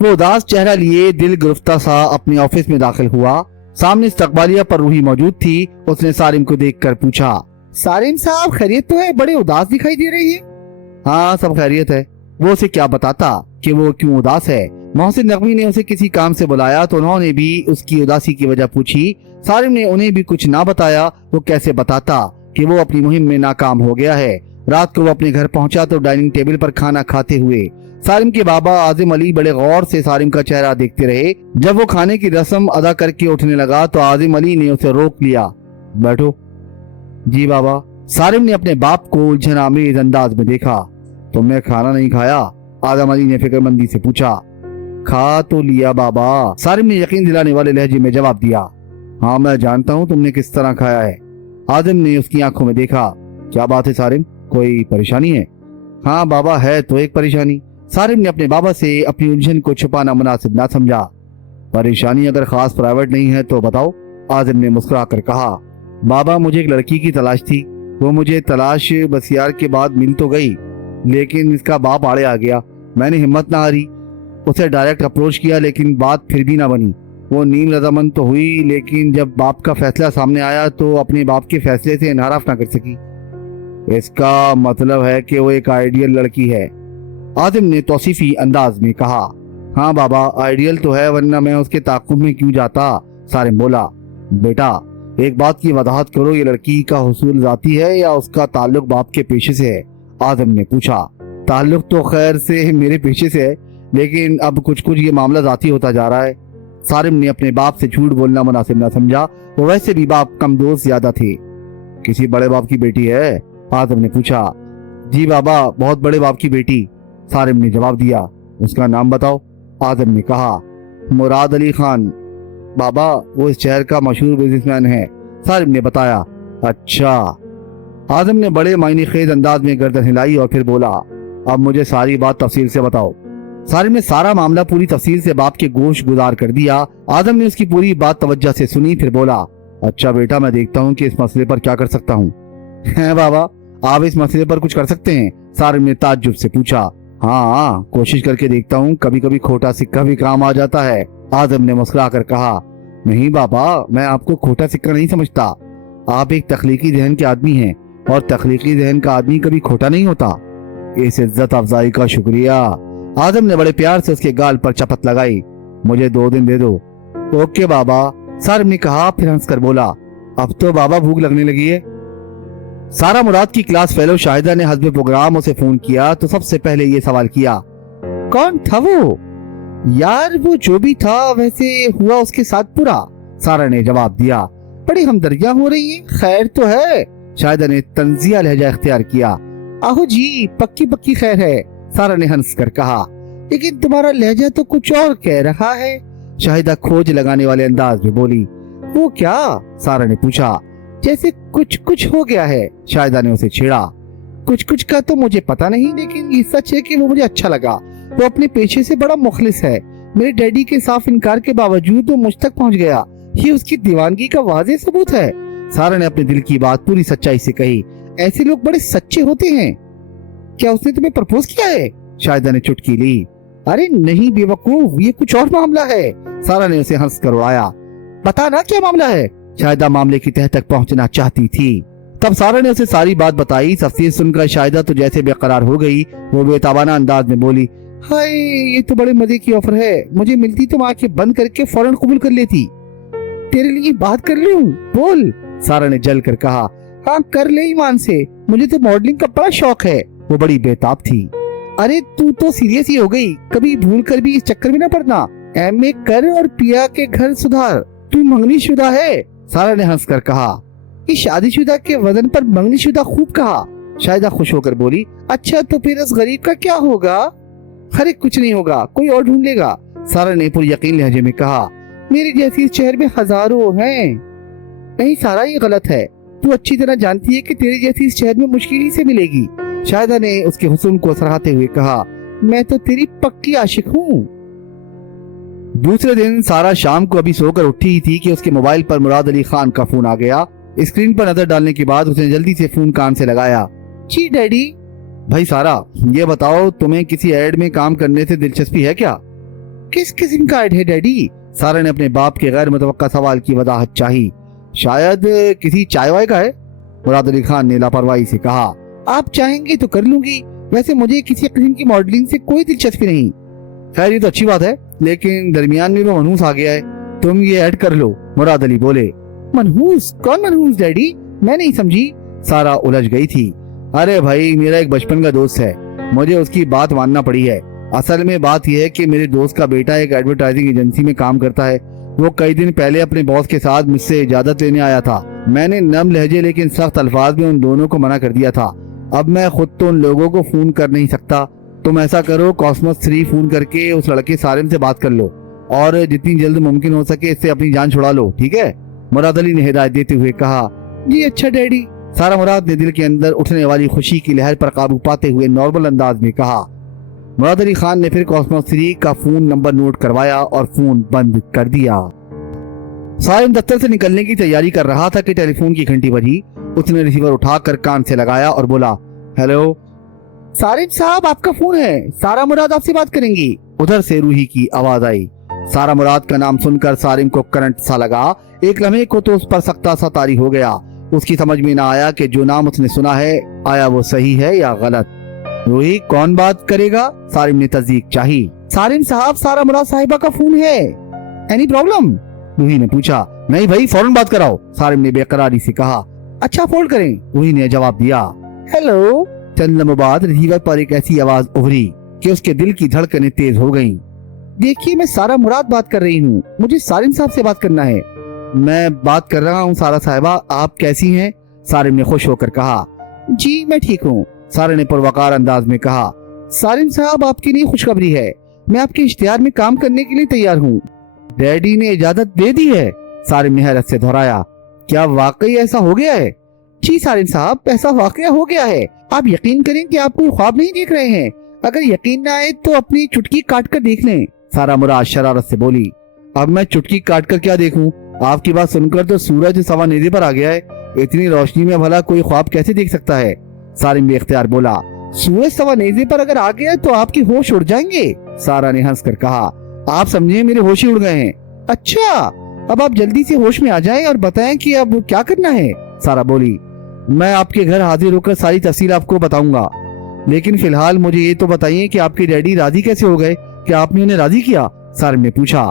वो उदास चेहरा लिए दिल गिरफ्ता सा अपने ऑफिस में दाखिल हुआ। सामने इस्तकबालिया पर रूही मौजूद थी। उसने सारिम को देखकर पूछा, सारिम साहब खैरियत तो है? बड़े उदास दिखाई दे रही है। हाँ सब खैरियत है। वो उसे क्या बताता कि वो क्यों उदास है। मोहसिन नकवी ने उसे किसी काम से बुलाया तो उन्होंने भी उसकी उदासी की वजह पूछी। सारिम ने उन्हें भी कुछ ना बताया। वो कैसे बताता कि वो अपनी मुहिम में नाकाम हो गया है। रात को वो अपने घर पहुंचा तो डाइनिंग टेबल पर खाना खाते हुए सारिम के बाबा आजिम अली बड़े गौर से सारिम का चेहरा देखते रहे। जब वो खाने की रस्म अदा करके उठने लगा तो आजिम अली ने उसे रोक लिया। बैठो। जी बाबा। सारिम ने अपने बाप को उलझन आमेज अंदाज में देखा। तुमने खाना नहीं खाया? आजिम अली ने फिक्रमंदी से पूछा। खा तो लिया बाबा, सारिम ने यकीन दिलाने वाले लहजे में जवाब दिया। हाँ मैं जानता हूँ तुमने किस तरह खाया है। आजिम ने उसकी आंखों में देखा। क्या बात है सारिम, कोई परेशानी है? हाँ बाबा है तो एक परेशानी। सारिम ने अपने बाबा से अपनी उलझन को छुपाना मुनासिब ना समझा। परेशानी अगर खास प्राइवेट नहीं है तो बताओ, आजिम ने मुस्कुरा कर कहा। बाबा मुझे एक लड़की की तलाश थी। वो मुझे तलाश बसियार के बाद मिल तो गई, लेकिन इसका बाप आड़े आ गया। मैंने हिम्मत ना हारी, उसे डायरेक्ट अप्रोच किया, लेकिन बात फिर भी ना बनी। वो नीम रजामंद तो हुई, लेकिन जब बाप का फैसला सामने आया तो अपने बाप के फैसले से इनहराफ ना कर सकी। इसका मतलब है कि वो एक आइडियल लड़की है, आदिम ने तौसीफी अंदाज में कहा। हाँ बाबा आइडियल तो है, वरना मैं उसके ताक़ुब में क्यों जाता। सारिम बोला। बेटा एक बात की वजाहत करो, ये लड़की का हुसूल जाती है या उसका ताल्लुक बाप के पेशे से है? आदिम ने पूछा। ताल्लुक तो खैर से मेरे पेशे से है, लेकिन अब कुछ कुछ ये मामला जाती होता जा रहा है। सारिम ने अपने बाप से झूठ बोलना मुनासिब ना समझा। वो वैसे भी बाप कमजोर ज्यादा थे। किसी बड़े बाप की बेटी है? आदिम ने पूछा। जी बाबा बहुत बड़े बाप की बेटी, सारिम ने जवाब दिया। उसका नाम बताओ, आदिम ने कहा। मुराद अली खान। बाबा वो इस शहर का मशहूर बिजनेसमैन है, सारिम ने बताया। अच्छा। आदिम ने बड़े मायने खेज अंदाज में गर्दन हिलाई और फिर बोला, अब मुझे सारी बात तफसील से बताओ। सारिम ने सारा मामला पूरी तफसील से बाप के गोश गुजार कर दिया। आदम ने उसकी पूरी बात तवज्जो से सुनी, फिर बोला। अच्छा बेटा मैं देखता हूँ कि इस मसले पर क्या कर सकता हूँ। है बाबा आप इस मसले पर कुछ कर सकते हैं? सारिम ने ताज्जुब से पूछा। हाँ कोशिश करके देखता हूँ, कभी कभी खोटा सिक्का भी काम आ जाता है, आदम ने मुस्कुरा कर कहा। नहीं बाबा मैं आपको खोटा सिक्का नहीं समझता। आप एक तख्लीकी जहन के आदमी हैं और तख्लीकी जहन का आदमी कभी खोटा नहीं होता। इस इज्जत अफजाई का शुक्रिया। आदम ने बड़े प्यार से उसके गाल पर चपत लगाई। मुझे 2 दिन दे दो। ओके बाबा, सारिम ने कहा, फिर हंसकर बोला। अब तो बाबा भूख लगने लगी है। सारा मुराद की क्लास फेलो शाहिदा ने हस्ब प्रोग्राम उसे फोन किया तो सबसे पहले ये सवाल किया, कौन था वो? यार वो जो भी था वैसे हुआ उसके साथ पूरा, सारा ने जवाब दिया। बड़ी हमदर्दियां हो रही हैं, खैर तो है, शाहिदा ने तंजिया लहजा इख्तियार किया। आहो जी पक्की पक्की खैर है, सारा ने हंस कर कहा। लेकिन तुम्हारा लहजा तो कुछ और कह रहा है, शाहिदा खोज लगाने वाले अंदाज में बोली। वो क्या? सारा ने पूछा। जैसे कुछ कुछ हो गया है, शाहिदा ने उसे छेड़ा। कुछ कुछ का तो मुझे पता नहीं, लेकिन ये सच है कि वो मुझे अच्छा लगा। वो अपने पेशे से बड़ा मुखलिस है। मेरे डैडी के साफ इनकार के बावजूद वो मुझ तक पहुंच गया, ये उसकी दीवानगी का वाज़ेह सबूत है। सारा ने अपने दिल की बात पूरी सच्चाई से कही। ऐसे लोग बड़े सच्चे होते हैं। क्या उसने तुम्हें प्रपोज किया है? शाहिदा ने चुटकी ली। अरे नहीं बेवकूफ, ये कुछ और मामला है, सारा ने उसे हंस कर उड़ाया। बता ना क्या मामला है? शाहिदा मामले की तह तक पहुंचना चाहती थी। तब सारा ने उसे सारी बात बताई। तफसीर सुनकर शाहिदा तो जैसे बेकरार हो गई। वो बेताबाना अंदाज में बोली, हाय ये तो बड़े मजे की ऑफर है, मुझे मिलती तो आंखें बंद करके फौरन कबूल कर लेती। तेरे लिए बात कर लूं? बोल, सारा ने जल कर कहा। हाँ कर ले ईमान से, मुझे तो मॉडलिंग का बड़ा शौक है। वो बड़ी बेताब थी। अरे तू तो सीरियस ही हो गई, कभी भूल कर भी इस चक्कर में न पड़ना। एमए कर और पिया के घर सुधार, तू मंगनी शुदा है, सारा ने हंस कर कहा। इस शादीशुदा के वजन पर मंगनी शुदा खूब कहा, शाहिदा खुश होकर बोली। अच्छा तो फिर इस गरीब का क्या होगा? अरे कुछ नहीं होगा, कोई और ढूंढ लेगा, सारा ने पूरी यकीन लहजे में कहा। मेरे जैसी इस शहर में हजारों हैं। नहीं सारा ये गलत है, तू अच्छी तरह जानती है कि तेरी जैसी इस शहर में मुश्किल ही से मिलेगी, शाहिदा ने उसके हुस्न को सराहते हुए कहा। मैं तो तेरी पक्की आशिक हूँ। दूसरे दिन सारा शाम को अभी सोकर उठी ही थी कि उसके मोबाइल पर मुराद अली खान का फोन आ गया। स्क्रीन पर नजर डालने के बाद उसने जल्दी से फोन कान से लगाया। जी डैडी। भाई सारा ये बताओ, तुम्हें किसी एड में काम करने से दिलचस्पी है क्या? किस किस्म का ऐड है डैडी? सारा ने अपने बाप के गैर मुतवक्का सवाल की वजाहत चाही। शायद किसी चाय वाय का है, मुराद अली खान ने लापरवाही से कहा। आप चाहेंगे तो कर लूंगी, वैसे मुझे किसी किस्म की मॉडलिंग से कोई दिलचस्पी नहीं। खैर ये तो अच्छी बात है, लेकिन दरमियान में वो मनहूस आ गया है, तुम ये ऐड कर लो, मुराद अली बोले। मनहूस? कौन मनहूस डैडी? मैं नहीं समझी। सारा उलझ गई थी। अरे भाई, मेरा एक बचपन का दोस्त है, मुझे उसकी बात मानना पड़ी है। असल में बात यह है कि मेरे दोस्त का बेटा एक एडवर्टाइजिंग एजेंसी में काम करता है। वो कई दिन पहले अपने बॉस के साथ मुझसे इजाजत लेने आया था। मैंने नम लहजे लेकिन सख्त अल्फाज में उन दोनों को मना कर दिया था। अब मैं खुद तो उन लोगों को फोन कर नहीं सकता। तुम ऐसा करो, कॉस्मोस 3 फोन करके उस लड़के सारिम से बात कर लो और जितनी जल्द मुमकिन हो सके इससे अपनी जान छुड़ा लो, ठीक है? मुराद अली ने हिदायत देते हुए कहा। जी अच्छा डैडी। सारा मुराद ने दिल के अंदर उठने वाली खुशी की लहर पर काबू पाते हुए नॉर्मल अंदाज में कहा। मुराद अली खान ने फिर कॉस्मोस 3 का फोन नंबर नोट करवाया और फोन बंद कर दिया। सारिम दफ्तर से निकलने की तैयारी कर रहा था कि टेलीफोन की घंटी बजी। उसने रिसीवर उठाकर कान से लगाया और बोला, हेलो सारिम साहब, आपका फोन है, सारा मुराद आपसे बात करेंगी। उधर से रूही की आवाज आई। सारा मुराद का नाम सुनकर सारिम को करंट सा लगा। एक लम्हे को तो उस पर सख्ता सा तारी हो गया। उसकी समझ में ना आया कि जो नाम उसने सुना है आया वो सही है या गलत। रूही, कौन बात करेगा? सारिम ने तस्दीक चाही। सारिम साहब, सारा मुराद साहिबा का फोन है। Any problem? रूही ने पूछा। नहीं भाई, फौरन बात कराओ, सारिम ने बेकरारी से कहा। अच्छा फोल्ड करें, रूही ने जवाब दिया। हेलो। चंद लम्हों बाद रिसीवर पर एक ऐसी आवाज उभरी कि उसके दिल की धड़कनें तेज हो गईं। देखिए, मैं सारा मुराद बात कर रही हूँ, मुझे सारिम साहब से बात करना है। मैं बात कर रहा हूँ सारा साहिबा, आप कैसी हैं? सारिम ने खुश होकर कहा। जी मैं ठीक हूँ, सारा ने पुरवकार अंदाज में कहा। सारिम साहब, आपके लिए खुशखबरी है, मैं आपके इश्तिहार में काम करने के लिए तैयार हूँ। डैडी ने इजाजत दे दी है? सारिम ने हैरत से दोहराया। क्या वाकई ऐसा हो गया है? जी सारिम साहब, ऐसा वाकया हो गया है। आप यकीन करें कि आप कोई ख्वाब नहीं देख रहे हैं। अगर यकीन न आए तो अपनी चुटकी काट कर देख लें। सारा मुराद शरारत से बोली। अब मैं चुटकी काट कर क्या देखूं? आपकी बात सुनकर तो सूरज सवा नेज़े पर आ गया है। इतनी रोशनी में भला कोई ख्वाब कैसे देख सकता है? सारिम बेख्तियार बोला। सूरज सवा नेज़े पर अगर आ गया तो आपके होश उड़ जाएंगे, सारा ने हंस कर कहा। आप समझे मेरे होश ही उड़ गए हैं। अच्छा, अब आप जल्दी से होश में आ जाएं और बताएं कि अब क्या करना है, सारा बोली। मैं आपके घर हाजिर होकर सारी तफसील आपको बताऊंगा, लेकिन फिलहाल मुझे ये तो बताइए कि आपके डैडी राजी कैसे हो गए? क्या आपने उन्हें राजी किया? सारिम ने पूछा।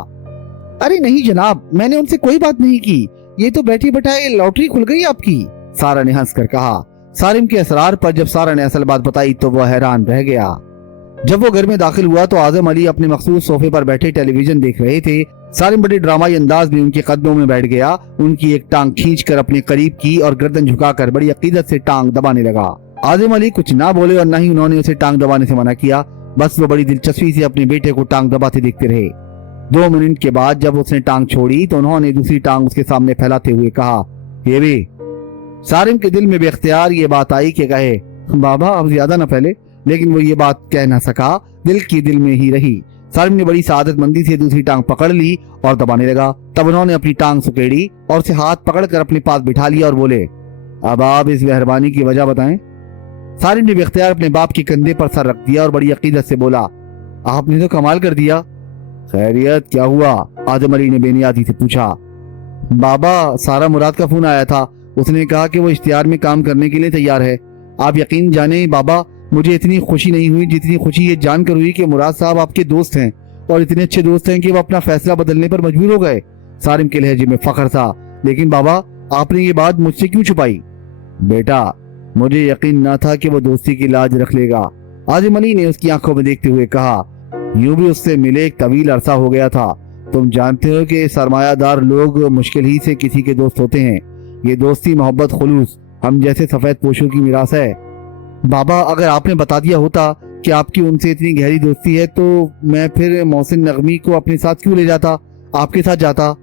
अरे नहीं जनाब, मैंने उनसे कोई बात नहीं की, ये तो बैठी बैठाए लॉटरी खुल गई आपकी, सारा ने हंस कर कहा। सारिम के असरार पर जब सारा ने असल बात बताई तो वह हैरान रह गया। जब वो घर में दाखिल हुआ तो आजम अली अपने मखसूस सोफे पर बैठे टेलीविजन देख रहे थे। सारिम बड़े ड्रामाई अंदाज में उनके कदमों में बैठ गया, उनकी एक टांग खींचकर अपने करीब की और गर्दन झुकाकर बड़ी अकीदत से टांग दबाने लगा। आजम अली कुछ ना बोले और न ही उन्होंने उसे टांग दबाने से मना किया, बस वो बड़ी दिलचस्पी से अपने बेटे को टांग दबाते देखते रहे। 2 मिनट के बाद जब उसने टांग छोड़ी तो उन्होंने दूसरी टांग उसके सामने फैलाते हुए कहा, ये भी। सारिम के दिल में बेख्तियार ये बात आई कि कहे, बाबा अब ज्यादा न फैले, लेकिन वो ये बात कह न सका, दिल की दिल में ही रही। सारिम ने बड़ी सादतमंदी से दूसरी टांग पकड़ ली और दबाने लगा। तब उन्होंने अपनी टांग सुकेड़ी और उसे हाथ पकड़कर अपने पास बिठा लिया और बोले, अब आप इस मेहरबानी की वजह बताएं। सारिम ने बेख्तियार अपने बाप के कंधे पर सर रख दिया और बड़ी अकीदत से बोला, आपने तो कमाल कर दिया। खैरियत क्या हुआ? आजम अली ने बेनियादी से पूछा। बाबा, सारा मुराद का फोन आया था, उसने कहा कि वो इश्तिहार में काम करने के लिए तैयार है। आप यकीन जाने बाबा, मुझे इतनी खुशी नहीं हुई जितनी खुशी ये जानकर हुई कि मुराद साहब आपके दोस्त हैं और इतने अच्छे दोस्त हैं कि वो अपना फैसला बदलने पर मजबूर हो गए। सारिम के लहजे में फख्र था। लेकिन बाबा, आपने ये बात मुझसे क्यों छुपाई? बेटा, मुझे यकीन न था कि वो दोस्ती की लाज रख लेगा, आजम अली ने उसकी आंखों में देखते हुए कहा। यूं भी उससे मिले एक तवील अरसा हो गया था। तुम जानते हो कि सरमायादार लोग मुश्किल ही से किसी के दोस्त होते हैं। ये दोस्ती, मोहब्बत, खुलूस हम जैसे सफेद पोशों की मिरास है। बाबा, अगर आपने बता दिया होता कि आपकी उनसे इतनी गहरी दोस्ती है तो मैं फिर मोहसिन नगमी को अपने साथ क्यों ले जाता, आपके साथ जाता।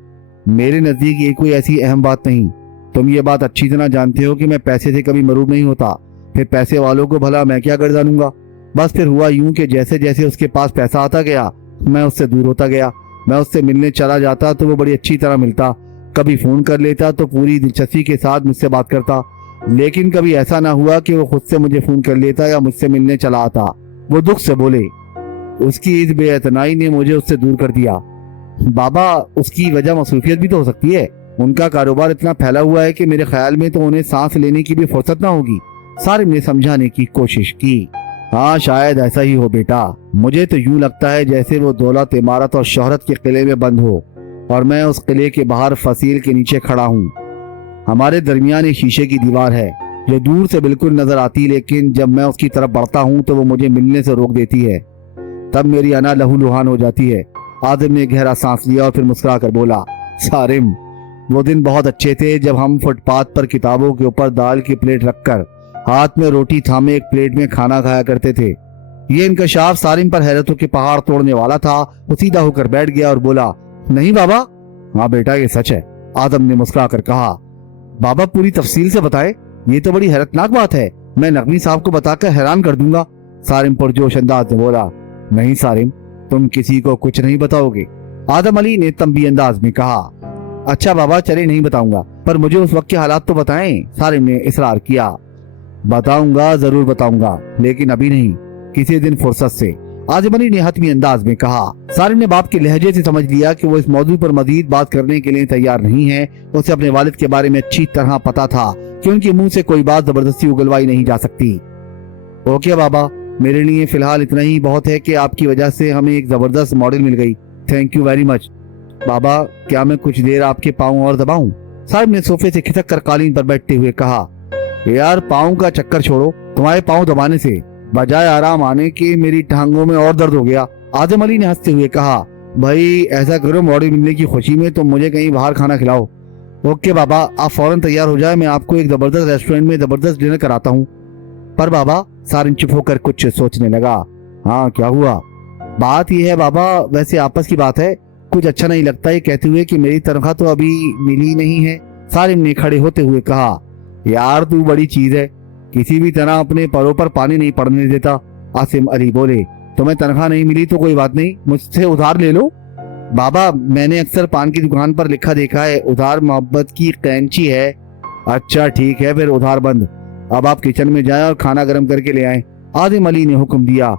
मेरे नजदीक ये कोई ऐसी अहम बात नहीं। तुम ये बात अच्छी तरह जानते हो कि मैं पैसे से कभी मरूब नहीं होता। फिर पैसे वालों को भला मैं क्या कर जानूंगा। बस फिर हुआ यूं कि जैसे जैसे उसके पास पैसा आता गया मैं उससे दूर होता गया। मैं उससे मिलने चला जाता तो वो बड़ी अच्छी तरह मिलता, कभी फोन कर लेता तो पूरी दिलचस्पी के साथ मुझसे बात करता, लेकिन कभी ऐसा ना हुआ कि वो खुद से मुझे फोन कर लेता या मुझसे मिलने चला आता। वो दुख से बोले। उसकी इस बेअतनाई ने मुझे उससे दूर कर दिया। बाबा, उसकी वजह मसरूफियत भी तो हो सकती है। उनका कारोबार इतना फैला हुआ है कि मेरे ख्याल में तो उन्हें सांस लेने की भी फुर्सत ना होगी। सारिम ने समझाने की कोशिश की। हाँ, शायद ऐसा ही हो बेटा। मुझे तो यूं लगता है जैसे वो दौलत, इमारत और शोहरत के किले में बंद हो और मैं उस किले के बाहर फसील के नीचे खड़ा हूँ। हमारे दरमियान एक शीशे की दीवार है जो दूर से बिल्कुल नजर आती, लेकिन जब मैं उसकी तरफ बढ़ता हूँ तो वो मुझे मिलने से रोक देती है। तब मेरी अना लहूलुहान हो जाती है। आदिम ने गहरा सांस लिया और फिर मुस्कुरा कर बोला, सारिम, वो दिन बहुत अच्छे थे जब हम फुटपाथ पर किताबों के ऊपर दाल की प्लेट रखकर हाथ में रोटी थामे एक प्लेट में खाना खाया करते थे। ये इंकशाफ सारिम पर हैरतों के पहाड़ तोड़ने वाला था। वो सीधा होकर बैठ गया और बोला, नहीं बाबा। हाँ बेटा, ये सच है, आदम ने मुस्कुरा कर कहा। बाबा, पूरी तफसील से बताए, ये तो बड़ी हैरतनाक बात है। मैं नकवी साहब को बताकर हैरान कर दूंगा। सारिम पुरजोश अंदाज में बोला, नहीं सारिम, तुम किसी को कुछ नहीं बताओगे। आदम अली ने तंबी अंदाज में कहा। अच्छा बाबा, चले नहीं बताऊंगा, पर मुझे उस वक्त के हालात तो बताएं। सारिम ने इसरार किया। बताऊंगा, जरूर बताऊंगा, लेकिन अभी नहीं, किसी दिन फुर्सत से, आदम अली ने हतमी अंदाज में कहा। सारिम ने बाप के लहजे से समझ लिया कि वो इस मौजू पर मजीद बात करने के लिए तैयार नहीं है। उसे अपने वालिद के बारे में अच्छी तरह पता था कि उनके मुंह से कोई बात जबरदस्ती उगलवाई नहीं जा सकती। ओके बाबा, मेरे लिए फिलहाल इतना ही बहुत है कि आपकी वजह से हमें एक जबरदस्त मॉडल मिल गई। Thank you very much. बाबा, क्या मैं कुछ देर आपके पाँव और दबाऊं? साहब ने सोफे से खिसक कर कालीन पर बैठते हुए कहा। यार, पाँव का चक्कर छोड़ो, तुम्हारे पाँव दबाने से बजाय आराम आने के मेरी टांगों में और दर्द हो गया। आदम अली ने हंसते हुए कहा, भाई ऐसा करो, मॉडल मिलने की खुशी में तुम मुझे कहीं बाहर खाना खिलाओ। ओके बाबा, आप फौरन तैयार हो जाए, मैं आपको एक जबरदस्त रेस्टोरेंट में जबरदस्त डिनर कराता हूँ। पर बाबा, सारिम चुप होकर कुछ सोचने लगा। हाँ, क्या हुआ? बात यह है बाबा, वैसे आपस की बात है, कुछ अच्छा नहीं लगता ये कहते हुए कि मेरी तनख्वाह तो अभी मिली नहीं है। सारिम ने खड़े होते हुए कहा, यार तू बड़ी चीज है, किसी भी तरह अपने परों पर पानी नहीं पड़ने देता। आसिम अली बोले, तुम्हें तनख्वाह नहीं मिली तो कोई बात नहीं, मुझसे उधार ले लो। बाबा, मैंने अक्सर पान की दुकान पर लिखा देखा है, उधार मोहब्बत की कैंची है। अच्छा ठीक है, फिर उधार बंद। अब आप किचन में जाएं और खाना गर्म करके ले आएं। आदिम अली ने हुक्म दिया।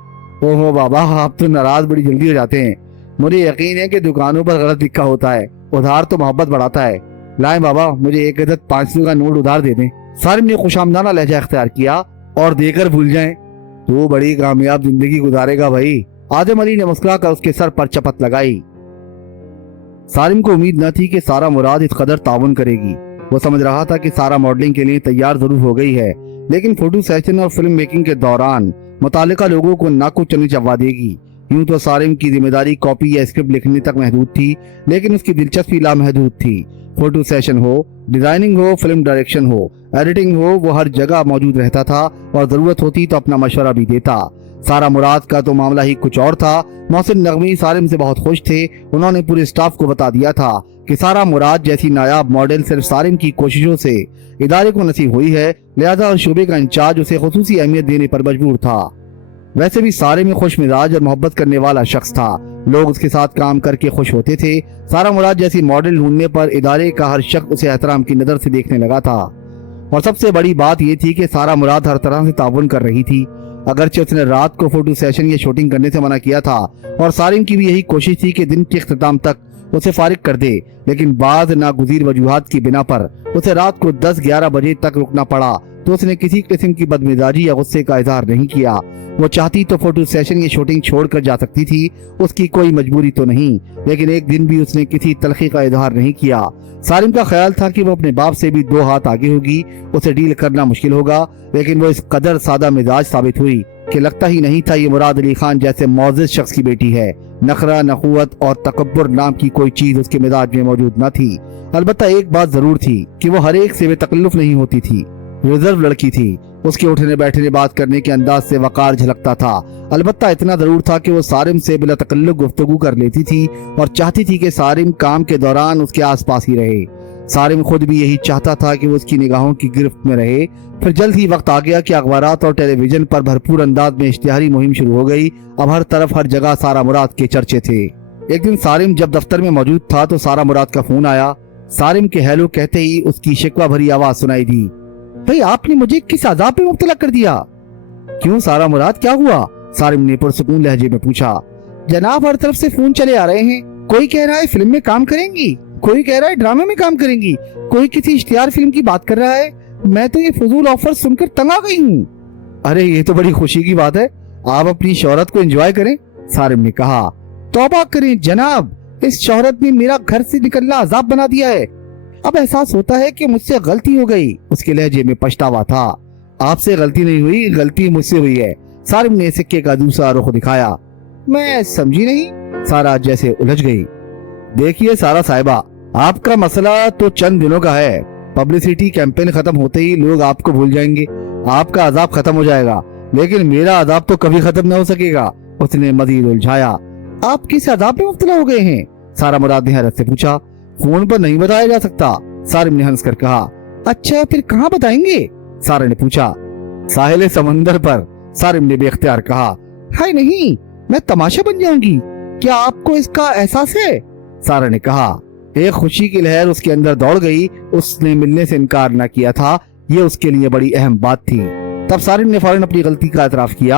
ओहो बाबा, आप तो नाराज बड़ी जल्दी हो जाते हैं। मुझे यकीन है कि दुकानों पर गलत लिखा होता है, उधार तो मोहब्बत बढ़ाता है। लाएं बाबा, मुझे एक अदद 500 का नोट उधार दे दें। सारिम ने खुशामदाना लहजा इख्तियार किया। और देकर भूल जाएं, तो बड़ी कामयाब जिंदगी गुजारेगा भाई। आदिम अली ने मुस्कुरा कर उसके सर पर चपत लगाई। सारिम को उम्मीद न थी कि सारा मुराद इस कदर ताउन करेगी। वो समझ रहा था कि सारा मॉडलिंग के लिए तैयार जरूर हो गई है, लेकिन फोटो सेशन और फिल्म मेकिंग के दौरान मुतालिका लोगों को नाक चलनी चबा देगी। यूं तो सारिम की जिम्मेदारी कॉपी या स्क्रिप्ट लिखने तक महदूद थी, लेकिन उसकी दिलचस्पी लामहदूद थी। फोटो सेशन हो, डिजाइनिंग हो, फिल्म डायरेक्शन हो, एडिटिंग हो, वो हर जगह मौजूद रहता था और जरूरत होती तो अपना मशवरा भी देता। सारा मुराद का तो मामला ही कुछ और था। मोहसिन नगवी सारिम से बहुत खुश थे। उन्होंने पूरे स्टाफ को बता दिया था कि सारा मुराद जैसी नायाब मॉडल सिर्फ सारिम की कोशिशों से इदारे को नसीब हुई है, लिहाजा उस शोबे का इंचार्ज उसे खुसूसी अहमियत देने पर मजबूर था। वैसे भी सारे में खुश मिजाज और मोहब्बत करने वाला शख्स था। लोग उसके साथ काम करके खुश होते थे। सारा मुराद जैसी मॉडल ढूंढने पर इदारे का हर शख्स उसे एहतराम की नजर से देखने लगा था। और सबसे बड़ी बात यह थी कि सारा मुराद हर तरह से ताउन कर रही थी। अगरचे उसने रात को फोटो सेशन या शूटिंग करने से मना किया था और सारिम की भी यही कोशिश थी कि दिन के इख्तिताम तक उसे फारिग कर दे, लेकिन बाद नागुज़ीर वजूहात की बिना पर उसे रात को 10-11 बजे तक रुकना पड़ा तो उसने किसी किस्म की बदमिजाजी या गुस्से का इजहार नहीं किया। वो चाहती तो फोटो सेशन या शूटिंग छोड़कर जा सकती थी, उसकी कोई मजबूरी तो नहीं, लेकिन एक दिन भी उसने किसी तलखी का इजहार नहीं किया। सारिम का ख्याल था कि वो अपने बाप से भी 2 हाथ आगे होगी, उसे डील करना मुश्किल होगा, लेकिन वो इस कदर सादा मिजाज साबित हुई कि लगता ही नहीं था ये मुराद अली खान जैसे मौजिज शख्स की बेटी है। नखरा, नखुवत और तकब्बुर नाम की कोई चीज उसके मिजाज में मौजूद न थी। अलबत्ता एक बात जरूर थी कि वो हर एक से बेतकल्लुफ नहीं होती थी, रिजर्व लड़की थी। उसके उठने बैठने बात करने के अंदाज से वकार झलकता था। अलबत्ता इतना जरूर था कि वो सारिम से बिला तकल्लुफ गुफ्तगू कर लेती थी और चाहती थी कि सारिम काम के दौरान उसके आसपास ही रहे। सारिम खुद भी यही चाहता था कि वो उसकी निगाहों की गिरफ्त में रहे। फिर जल्द ही वक्त आ गया कि अखबारात और टेलीविजन पर भरपूर अंदाज में इश्तिहारी मुहिम शुरू हो गई। अब हर तरफ हर जगह सारा मुराद के चर्चे थे। एक दिन सारिम जब दफ्तर में मौजूद था तो सारा मुराद का फोन आया। सारिम के हेलो कहते ही उसकी शिकवा भरी आवाज सुनाई दी। भाई, आपने मुझे किस अजाब में मुब्तला कर दिया? क्यों सारा मुराद, क्या हुआ? सारिम ने पुरसुकून लहजे में पूछा। जनाब, हर तरफ से फोन चले आ रहे हैं। कोई कह रहा है फिल्म में काम करेंगी, कोई कह रहा है ड्रामे में काम करेंगी, कोई किसी इश्तिहार फिल्म की बात कर रहा है। मैं तो ये फजूल ऑफर सुनकर तंग आ गई हूँ। अरे ये तो बड़ी खुशी की बात है, आप अपनी शोहरत को एंजॉय करें, सारिम ने कहा। तौबा करें जनाब, इस शोहरत ने मेरा घर से निकलना अजाब बना दिया है। अब एहसास होता है कि मुझसे गलती हो गई। उसके लहजे में पछतावा था। आपसे गलती नहीं हुई, गलती मुझसे हुई है। सारिम ने सिक्के का दूसरा रुख दिखाया। मैं समझी नहीं। सारा जैसे उलझ गई। देखिए सारा साहिबा, आपका मसला तो चंद दिनों का है। पब्लिसिटी कैंपेन खत्म होते ही लोग आपको भूल जाएंगे, आपका अजाब खत्म हो जाएगा, लेकिन मेरा अजाब तो कभी खत्म न हो सकेगा। उसने मजीद उलझाया। आप किस अजाब में मुब्तला हो गए हैं? सारा मुराद ने हैरत से पूछा। फोन पर नहीं बताया जा सकता, सारिम ने हंस कर कहा। अच्छा फिर कहाँ बताएंगे? सारा ने पूछा। साहिल समंदर पर, सारिम ने बेख्तियार कहा। हाय नहीं, मैं तमाशा बन जाऊंगी। क्या आपको इसका एहसास है? सारा ने कहा। एक खुशी की लहर उसके अंदर दौड़ गई। उसने मिलने से इनकार न किया था, ये उसके लिए बड़ी अहम बात थी। तब सारिम ने फौरन अपनी गलती का एतराफ किया।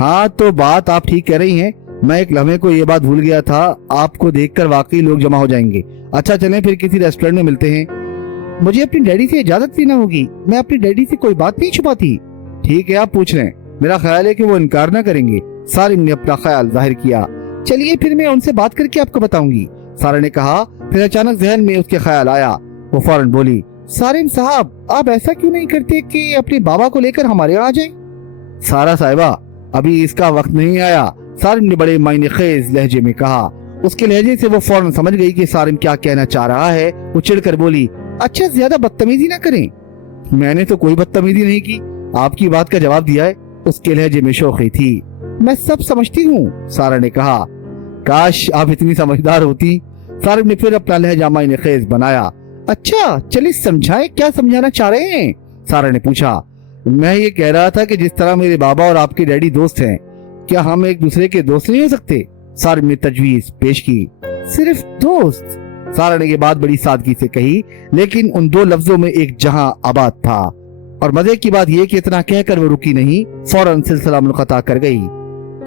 हाँ तो बात आप ठीक कह रही हैं, मैं एक लम्हे को ये बात भूल गया था। आपको देखकर वाकई लोग जमा हो जाएंगे। अच्छा चलें फिर किसी रेस्टोरेंट में मिलते हैं। मुझे अपनी डैडी से इजाजत लेना होगी, मैं अपनी डैडी से कोई बात नहीं छुपाती। ठीक है आप पूछ लें, मेरा ख्याल है कि वो इनकार न करेंगे। सारिम ने अपना ख्याल जाहिर किया। चलिए फिर मैं उनसे बात करके आपको बताऊंगी, सारा ने कहा। फिर अचानक जहन में उसके ख्याल आया। वो फौरन बोली, सारिम साहब आप ऐसा क्यों नहीं करते कि अपने बाबा को लेकर हमारे यहाँ आ जाएं? सारा साहिबा अभी इसका वक्त नहीं आया, सारिम ने बड़े मायने खेज लहजे में कहा। उसके लहजे से वो फौरन समझ गई कि सारिम क्या कहना चाह रहा है। वो चिढ़कर बोली, अच्छा ज्यादा बदतमीजी ना करें। मैंने तो कोई बदतमीजी नहीं की, आपकी बात का जवाब दिया है। उसके लहजे में शोखी थी। मैं सब समझती हूँ, सारा ने कहा। काश आप इतनी समझदार होती। सारिम ने फिर अपना लहजा मायने खेज बनाया। अच्छा चलिए समझाएं, क्या समझाना चाह रहे हैं? सारा ने पूछा। मैं ये कह रहा था कि जिस तरह मेरे बाबा और आपके डैडी दोस्त हैं, क्या हम एक दूसरे के दोस्त नहीं हो सकते? सारिम ने तजवीज पेश की। सिर्फ दोस्त? सारा ने ये बात बड़ी सादगी से कही, लेकिन उन दो लफ्जों में एक जहां आबाद था। और मजे की बात यह कि इतना कहकर वो रुकी नहीं, फौरन सिलसिला मुनक़ता कर गई।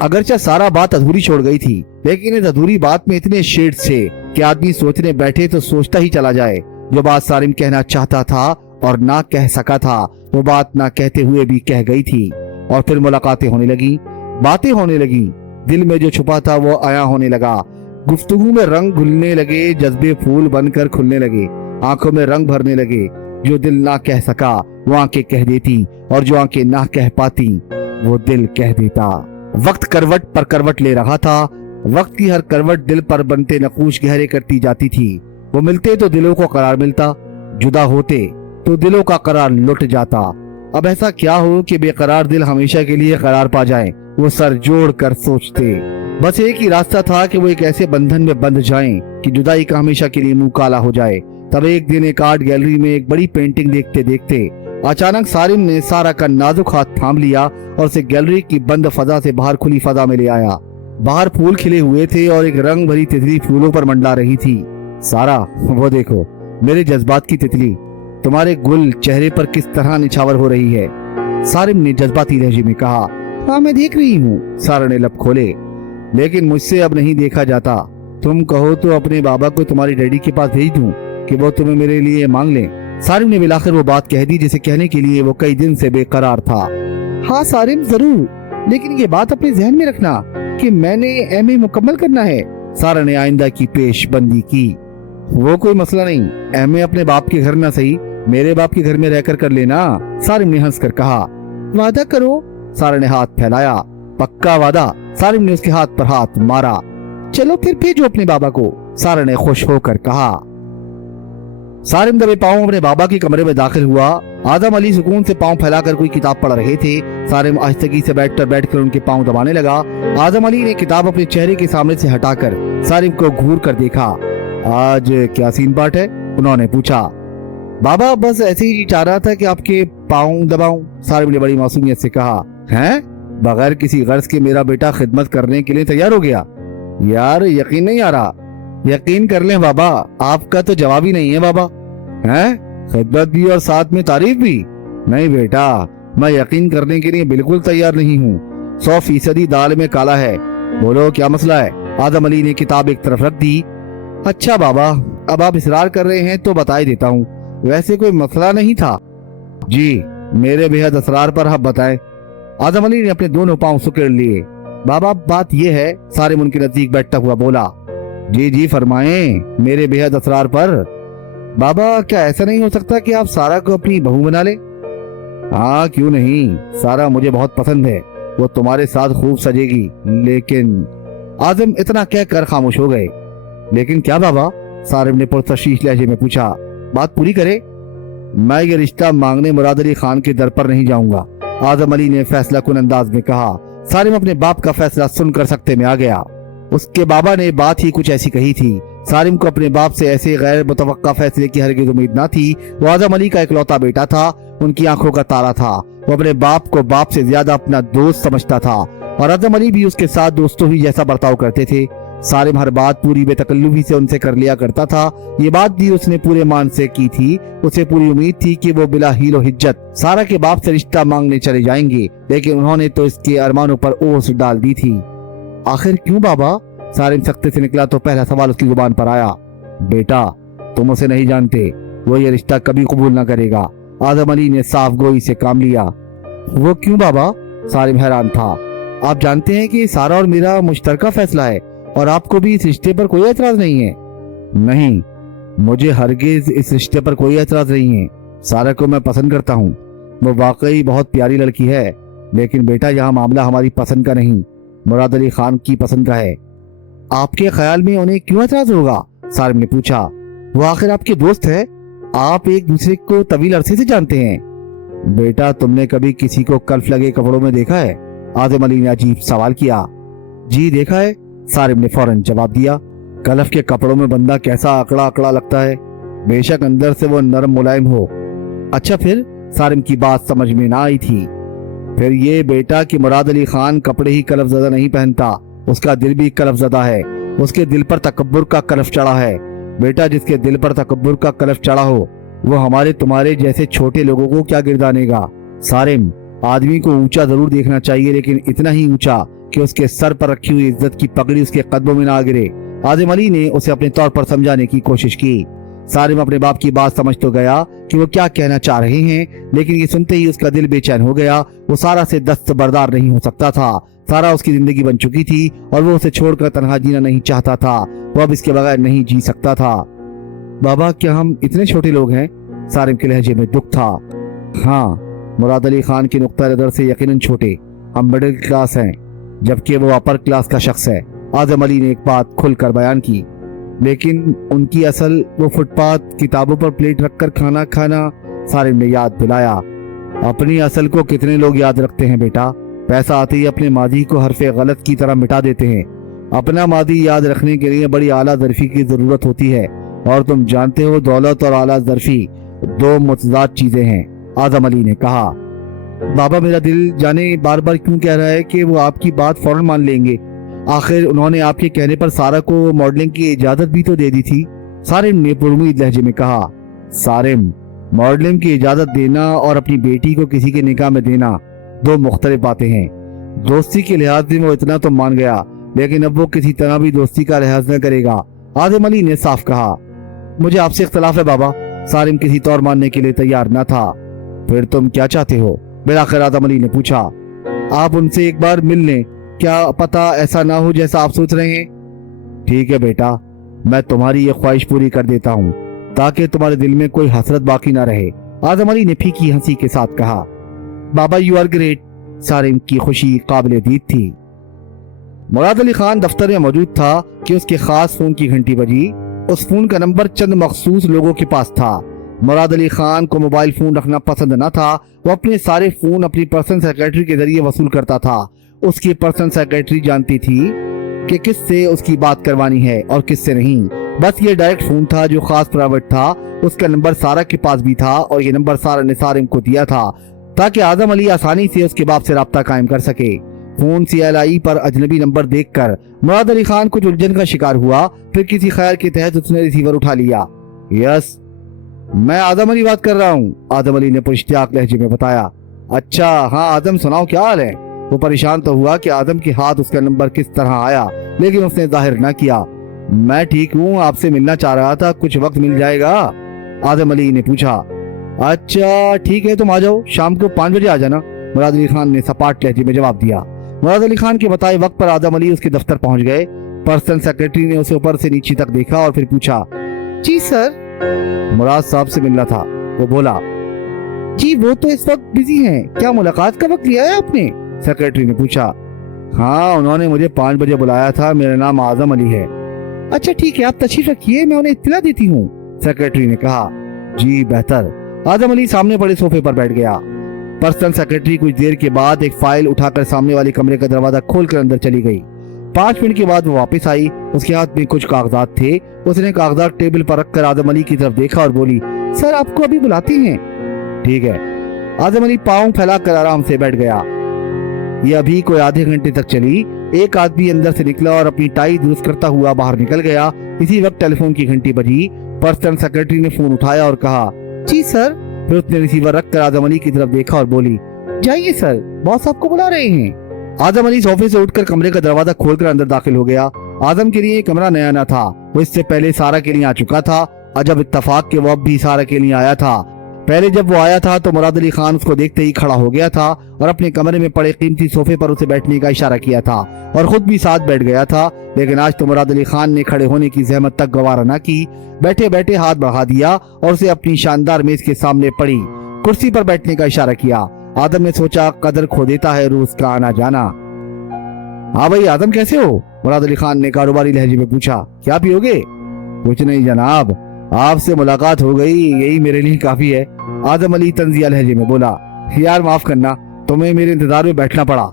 अगरचे सारा बात अधूरी छोड़ गई थी, लेकिन इस अधूरी बात में इतने शेड थे कि आदमी सोचने बैठे तो सोचता ही चला जाए। जो बात सारिम कहना चाहता था और ना कह सका था, वो बात ना कहते हुए भी कह गई थी। और फिर मुलाकातें होने लगी, बातें होने लगी, दिल में जो छुपा था वो आया होने लगा। गुफ्तगू में रंग घुलने लगे, जज्बे फूल बनकर खुलने लगे, आंखों में रंग भरने लगे। जो दिल ना कह सका वो आंखें कह देती, और जो आंखें ना कह पाती वो दिल कह देता। वक्त करवट पर करवट ले रहा था। वक्त की हर करवट दिल पर बनते नकूश गहरे करती जाती थी। वो मिलते तो दिलों को करार मिलता, जुदा होते तो दिलों का करार लुट जाता। अब ऐसा क्या हो कि बेकरार दिल हमेशा के लिए करार पा जाएं? वो सर जोड़ कर सोचते। बस एक ही रास्ता था कि वो एक ऐसे बंधन में बंध जाएं कि जुदाई का हमेशा के लिए मुंह काला हो जाए। तब एक दिन एक आर्ट गैलरी में एक बड़ी पेंटिंग देखते देखते अचानक सारिम ने सारा का नाजुक हाथ थाम लिया और उसे गैलरी की बंद फजा से बाहर खुली फजा में ले आया। बाहर फूल खिले हुए थे और एक रंग भरी तितली फूलों पर मंडला रही थी। सारा वो देखो, मेरे जज्बात की तितली, तुम्हारे गुल चेहरे पर किस तरह निछावर हो रही है। सारिम ने जज्बाती लहजे में कहा। हाँ मैं देख रही हूँ, सारा ने लब खोले। लेकिन मुझसे अब नहीं देखा जाता। तुम कहो तो अपने बाबा को तुम्हारी डैडी के पास भेज दूं कि वो तुम्हें मेरे लिए मांग लें। सारिम ने बिलाखिर वो बात कह दी जिसे कहने के लिए वो कई दिन से बेकरार था। हाँ सारिम जरूर, लेकिन ये बात अपने जहन में रखना कि मैंने एमए मुकम्मल करना है। सारा ने आइंदा की पेशबंदी की। वो कोई मसला नहीं, एमए अपने बाप के घर ना सही, मेरे बाप के घर में रहकर कर लेना। सारिम ने हंस कर कहा। वादा करो। सारा ने हाथ फैलाया। पक्का वादा। सारिम ने उसके हाथ पर हाथ मारा। चलो फिर भेजो अपने बाबा को, सारा ने खुश होकर कहा। सारिम दबे पांव अपने बाबा के कमरे में दाखिल हुआ। आदम अली सुकून से पांव फैलाकर कोई किताब पढ़ रहे थे। सारिम आहिस्तगी से बैठकर उनके पांव दबाने लगा। आदम अली ने किताब अपने चेहरे के सामने से हटाकर सारिम को घूर कर देखा। आज क्या सीन पाठ है? उन्होंने पूछा। बाबा बस ऐसे ही चाह रहा था कि आपके पांव दबाऊं, सारिम ने बड़ी मासूमियत से कहा। हैं? बगैर किसी गर्ज के मेरा बेटा खिदमत करने के लिए तैयार हो गया? यार यकीन नहीं आ रहा। यकीन कर लें बाबा, आपका तो जवाब ही नहीं है बाबा। हैं? खिदमत भी और साथ में तारीफ भी? नहीं बेटा, मैं यकीन करने के लिए बिल्कुल तैयार नहीं हूँ। 100% दाल में काला है। बोलो क्या मसला है? आदम अली ने किताब एक तरफ रख दी। अच्छा बाबा, अब आप इसरार कर रहे हैं तो बता ही देता हूँ, वैसे कोई मसला नहीं था। जी, मेरे बेहद असरार पर आप बताएं। आदम अली ने अपने दोनों पांव सुकेड़ लिए। बाबा बात यह है, सारिम उनके नजदीक बैठता हुआ बोला। जी जी फरमाएं, मेरे बेहद असरार पर। बाबा क्या ऐसा नहीं हो सकता कि आप सारा को अपनी बहू बना ले? हाँ क्यों नहीं, सारा मुझे बहुत पसंद है, वो तुम्हारे साथ खूब सजेगी। लेकिन आदम इतना कहकर खामोश हो गए। लेकिन क्या बाबा? सारिम ने पुरतशवीश लहजे में पूछा। बात पूरी करे। मैं ये रिश्ता मांगने मुराद अली खान के दर पर नहीं जाऊंगा, आदम अली ने फैसला कुन अंदाज में कहा। सारिम अपने बाप का फैसला सुनकर सख्ते में आ गया। उसके बाबा ने बात ही कुछ ऐसी कही थी। सारिम को अपने बाप से ऐसे गैर मुतवक्का फैसले की हरगिज़ उम्मीद न थी। वो आदम अली का इकलौता बेटा था, उनकी आंखों का तारा था। वो अपने बाप को बाप से ज्यादा अपना दोस्त समझता था और आदम अली भी उसके साथ दोस्तों ही जैसा बर्ताव करते थे। सारिम हर बात पूरी बेतकल्लुफी से उनसे कर लिया करता था। ये बात भी उसने पूरे मान से की थी। उसे पूरी उम्मीद थी कि वो बिला हीलो हिज्जत सारा के बाप से रिश्ता मांगने चले जाएंगे, लेकिन उन्होंने तो इसके अरमानों पर ओस डाल दी थी। आखिर क्यों बाबा? सारिम सख्ते से निकला तो पहला सवाल उसकी जुबान पर आया। बेटा, तुम उसे नहीं जानते, वो ये रिश्ता कभी कबूल न करेगा। आदम अली ने साफ गोई से काम लिया। वो क्यों बाबा? सारिम हैरान था। आप जानते हैं कि सारा और मेरा मुश्तरका फैसला है और आपको भी इस रिश्ते पर कोई एतराज नहीं है? नहीं, मुझे हरगिज इस रिश्ते पर कोई एतराज नहीं है। सारा को मैं पसंद करता हूँ, वो वाकई बहुत प्यारी लड़की है। लेकिन बेटा, यहाँ मामला हमारी पसंद का नहीं, मुराद अली खान की पसंद का है। आपके ख्याल में उन्हें क्यों एतराज होगा? सारिम ने पूछा। वो आखिर आपके दोस्त है, आप एक दूसरे को तवील अरसे से जानते हैं। बेटा, तुमने कभी किसी को कल्फ लगे कपड़ों में देखा है? आदम अली ने अजीब सवाल किया। जी देखा है, सारिम ने फौरन जवाब दिया। कलफ के कपड़ों में बंदा कैसा अकड़ा अकड़ा लगता है, बेशक अंदर से वो नरम मुलायम हो। अच्छा फिर? सारिम की बात समझ में ना आई थी। फिर ये बेटा कि मुराद अली खान कपड़े ही कलफज़दा नहीं पहनता, उसका दिल भी कलफज़दा है। उसके दिल पर तकब्बुर का कलफ चढ़ा है। बेटा, जिसके दिल पर तकब्बुर का कलफ चढ़ा हो वो हमारे तुम्हारे जैसे छोटे लोगों को क्या गिरदानेगा? सारिम, आदमी को ऊंचा जरूर देखना चाहिए, लेकिन इतना ही ऊंचा कि उसके सर पर रखी हुई इज्जत की पगड़ी उसके कदमों में ना गिरे। आदम अली ने उसे अपने तौर पर समझाने की कोशिश की। सारिम अपने बाप की बात समझ तो गया कि वो क्या कहना चाह रहे हैं, लेकिन ये सुनते ही उसका दिल बेचैन हो गया। वो सारा से दस्तबरदार नहीं हो सकता था। सारा उसकी जिंदगी बन चुकी थी और वो उसे छोड़कर तन्हा जीना नहीं चाहता था। वो अब इसके बगैर नहीं जी सकता था। बाबा, क्या हम इतने छोटे लोग हैं? सारिम के लहजे में दुख था। हाँ, मुराद अली खान की नुक्ता नजर से यकीनन छोटे। हम मिडिल क्लास हैं, जबकि वो अपर क्लास का शख्स है। आदम अली ने एक बात खुलकर बयान की। लेकिन उनकी असल वो फुटपाथ, किताबों पर प्लेट रखकर खाना खाना। सारिम ने याद दिलाया। अपनी असल को कितने लोग याद रखते हैं बेटा? पैसा आते ही अपने मादी को हरफे गलत की तरह मिटा देते हैं। अपना मादी याद रखने के लिए बड़ी आला ज़र्फी की जरूरत होती है, और तुम जानते हो दौलत और आला ज़र्फी दो मुतजाद चीजें हैं। आदम अली ने कहा। बाबा, मेरा दिल जाने बार बार क्यों कह रहा है कि वो आपकी बात फौरन मान लेंगे। आखिर उन्होंने आपके कहने पर सारा को मॉडलिंग की इजाजत भी तो दे दी थी। सारिम ने पुरउम्मीद लहजे में कहा। सारिम, मॉडलिंग की इजाजत देना और अपनी बेटी को किसी के निकाह में देना दो मुख्तलिफ बातें हैं। दोस्ती के लिहाज से वो इतना तो मान गया, लेकिन अब वो किसी तरह भी दोस्ती का लिहाज न करेगा। आदम अली ने साफ कहा। मुझे आपसे इख्तलाफ है बाबा। सारिम किसी तौर मानने के लिए तैयार न था। फिर तुम क्या चाहते हो? बिलाखिर आदम अली ने पूछा। आप उनसे एक बार मिल लें, क्या पता ऐसा ना हो जैसा आप सोच रहे हैं। ठीक है बेटा, मैं तुम्हारी ये ख्वाहिश पूरी कर देता हूँ, ताकि तुम्हारे दिल में कोई हसरत बाकी ना रहे। आदम अली ने फीकी हंसी के साथ कहा। बाबा, यू आर ग्रेट। सारिम की खुशी काबिल दीद थी। मुराद अली खान दफ्तर में मौजूद था कि उसके खास फोन की घंटी बजी। उस फोन का नंबर चंद मखसूस लोगों के पास था। मुराद अली खान को मोबाइल फोन रखना पसंद न था। वो अपने सारे फोन अपनी पर्सनल सेक्रेटरी के जरिए वसूल करता था। उसकी पर्सनल सेक्रेटरी जानती थी कि किससे उसकी बात करवानी है और किससे नहीं। बस ये डायरेक्ट फोन था जो खास प्राइवेट था। उसका नंबर सारा के पास भी था और ये नंबर सारा ने सारिम को दिया था ताकि आदम अली आसानी से उसके बाप से राब्ता कायम कर सके। फोन CLI पर अजनबी नंबर देखकर मुराद अली खान कुछ उलझन का शिकार हुआ। फिर किसी ख्याल के तहत उसने रिसीवर उठा लिया। यस, मैं आदम अली बात कर रहा हूँ, आदम अली ने पुरइश्तियाक लहजे में बताया। अच्छा, हाँ आदम, सुनाओ क्या हाल है? वो परेशान तो हुआ कि आदम के हाथ उसका नंबर किस तरह आया, लेकिन उसने जाहिर न किया। मैं ठीक हूँ, आपसे मिलना चाह रहा था, कुछ वक्त मिल जाएगा? आदम अली ने पूछा। अच्छा ठीक है, तुम आ जाओ, शाम को 5 बजे आ जाना, मुराद अली खान ने सपाट लहजे में जवाब दिया। मुराद अली खान के बताए वक्त पर आदम अली उसके दफ्तर पहुंच गए। पर्सनल सेक्रेटरी ने उसे ऊपर से नीचे तक देखा और फिर पूछा, जी सर। मुराद साहब से मिलना था। वो बोला, जी वो तो इस वक्त बिजी हैं, क्या मुलाकात का वक्त लिया है आपने? सेक्रेटरी ने पूछा। हाँ, उन्होंने मुझे 5 बजे बुलाया था, मेरा नाम आदम अली है। अच्छा ठीक है, आप तशरीफ रखिए, मैं उन्हें इत्तला देती हूँ, सेक्रेटरी ने कहा। जी बेहतर। आदम अली सामने पड़े सोफे पर बैठ गया। पर्सनल सेक्रेटरी कुछ देर के बाद एक फाइल उठाकर सामने वाले कमरे का दरवाजा खोलकर अंदर चली गई। 5 मिनट के बाद वो वापस आई। उसके हाथ में कुछ कागजात थे। उसने कागजात टेबल पर रखकर आदम अली की तरफ देखा और बोली, सर आपको अभी बुलाते हैं। ठीक है। आदम अली पाँव फैलाकर आराम से बैठ गया। ये अभी कोई आधे घंटे तक चली। एक आदमी अंदर से निकला और अपनी टाई दुरुस्त करता हुआ बाहर निकल गया। इसी वक्त टेलीफोन की घंटी बजी। पर्सनल सेक्रेटरी ने फोन उठाया और कहा, जी सर। फिर उसने रिसीवर रखकर आदम अली की तरफ देखा और बोली, जाइए सर, बॉस आपको बुला रहे हैं। आदम अली सोफे से उठकर कमरे का दरवाजा खोलकर अंदर दाखिल हो गया। आदम के लिए कमरा नया न था, वो इससे पहले सारा के लिए आ चुका था। अजब इत्तफाक के वो अब भी सारा के लिए आया था। पहले जब वो आया था तो मुराद अली खान उसको देखते ही खड़ा हो गया था और अपने कमरे में पड़े कीमती सोफे पर उसे बैठने का इशारा किया था और खुद भी साथ बैठ गया था। लेकिन आज तो मुराद अली खान ने खड़े होने की जहमत तक गवारा न की। बैठे बैठे हाथ बढ़ा दिया और उसे अपनी शानदार मेज के सामने पड़ी कुर्सी पर बैठने का इशारा किया। आदम ने सोचा, कदर खो देता है रोज का आना जाना। हाँ भाई आदम, कैसे हो? मुराद अली खान ने कारोबारी लहजे में पूछा। क्या पियोगे? कुछ नहीं जनाब, आपसे मुलाकात हो गई, यही मेरे लिए काफी है। आदम अली तंजिया लहजे में बोला। यार माफ करना, तुम्हें मेरे इंतजार में बैठना पड़ा।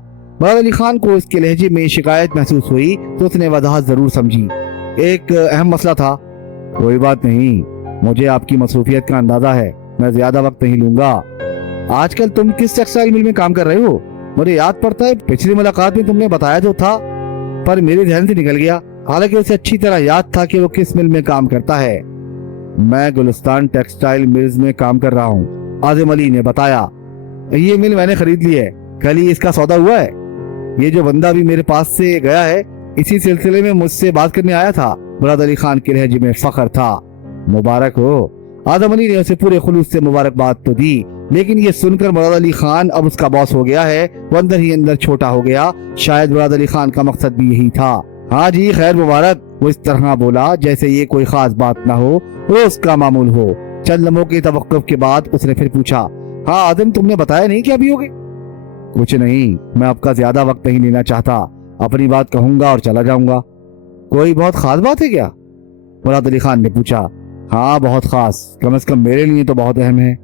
मुराद अली खान को इसके लहजे में शिकायत महसूस हुई तो उसने वजाहत जरूर समझी। एक अहम मसला था। कोई बात नहीं, मुझे आपकी मसरूफियत का अंदाजा है, मैं ज्यादा वक्त नहीं लूंगा। आजकल तुम किस टेक्सटाइल मिल में काम कर रहे हो? मुझे याद पड़ता है पिछली मुलाकात में तुमने बताया तो था, पर मेरे ध्यान से निकल गया। हालांकि उसे अच्छी तरह याद था कि वो किस मिल में काम करता है। मैं गुलिस्तान टेक्सटाइल मिल्स में काम कर रहा हूँ, आज़म अली ने बताया। ये मिल मैंने खरीद ली है, कल ही इसका सौदा हुआ है। ये जो बंदा भी मेरे पास से गया है, इसी सिलसिले में मुझसे बात करने आया था। मुराद अली खान के लहजे में फख्र था। मुबारक हो। आज़म अली ने उसे पूरे खुलूस से मुबारकबाद तो दी, लेकिन ये सुनकर मुराद अली खान अब उसका बॉस हो गया है, वो अंदर ही अंदर छोटा हो गया। शायद मुराद अली खान का मकसद भी यही था। हाँ जी, खैर मुबारक, वो इस तरह बोला जैसे ये कोई खास बात ना हो, वो उसका मामूल हो। चंद लम्हों के तवक्कुफ के बाद उसने फिर पूछा, हाँ आदम, तुमने बताया नहीं क्या पियोगे? कुछ नहीं, मैं आपका ज्यादा वक्त नहीं लेना चाहता, अपनी बात कहूंगा और चला जाऊंगा। कोई बहुत खास बात है क्या? मुराद अली खान ने पूछा। हाँ बहुत खास, कम से कम मेरे लिए तो बहुत अहम है।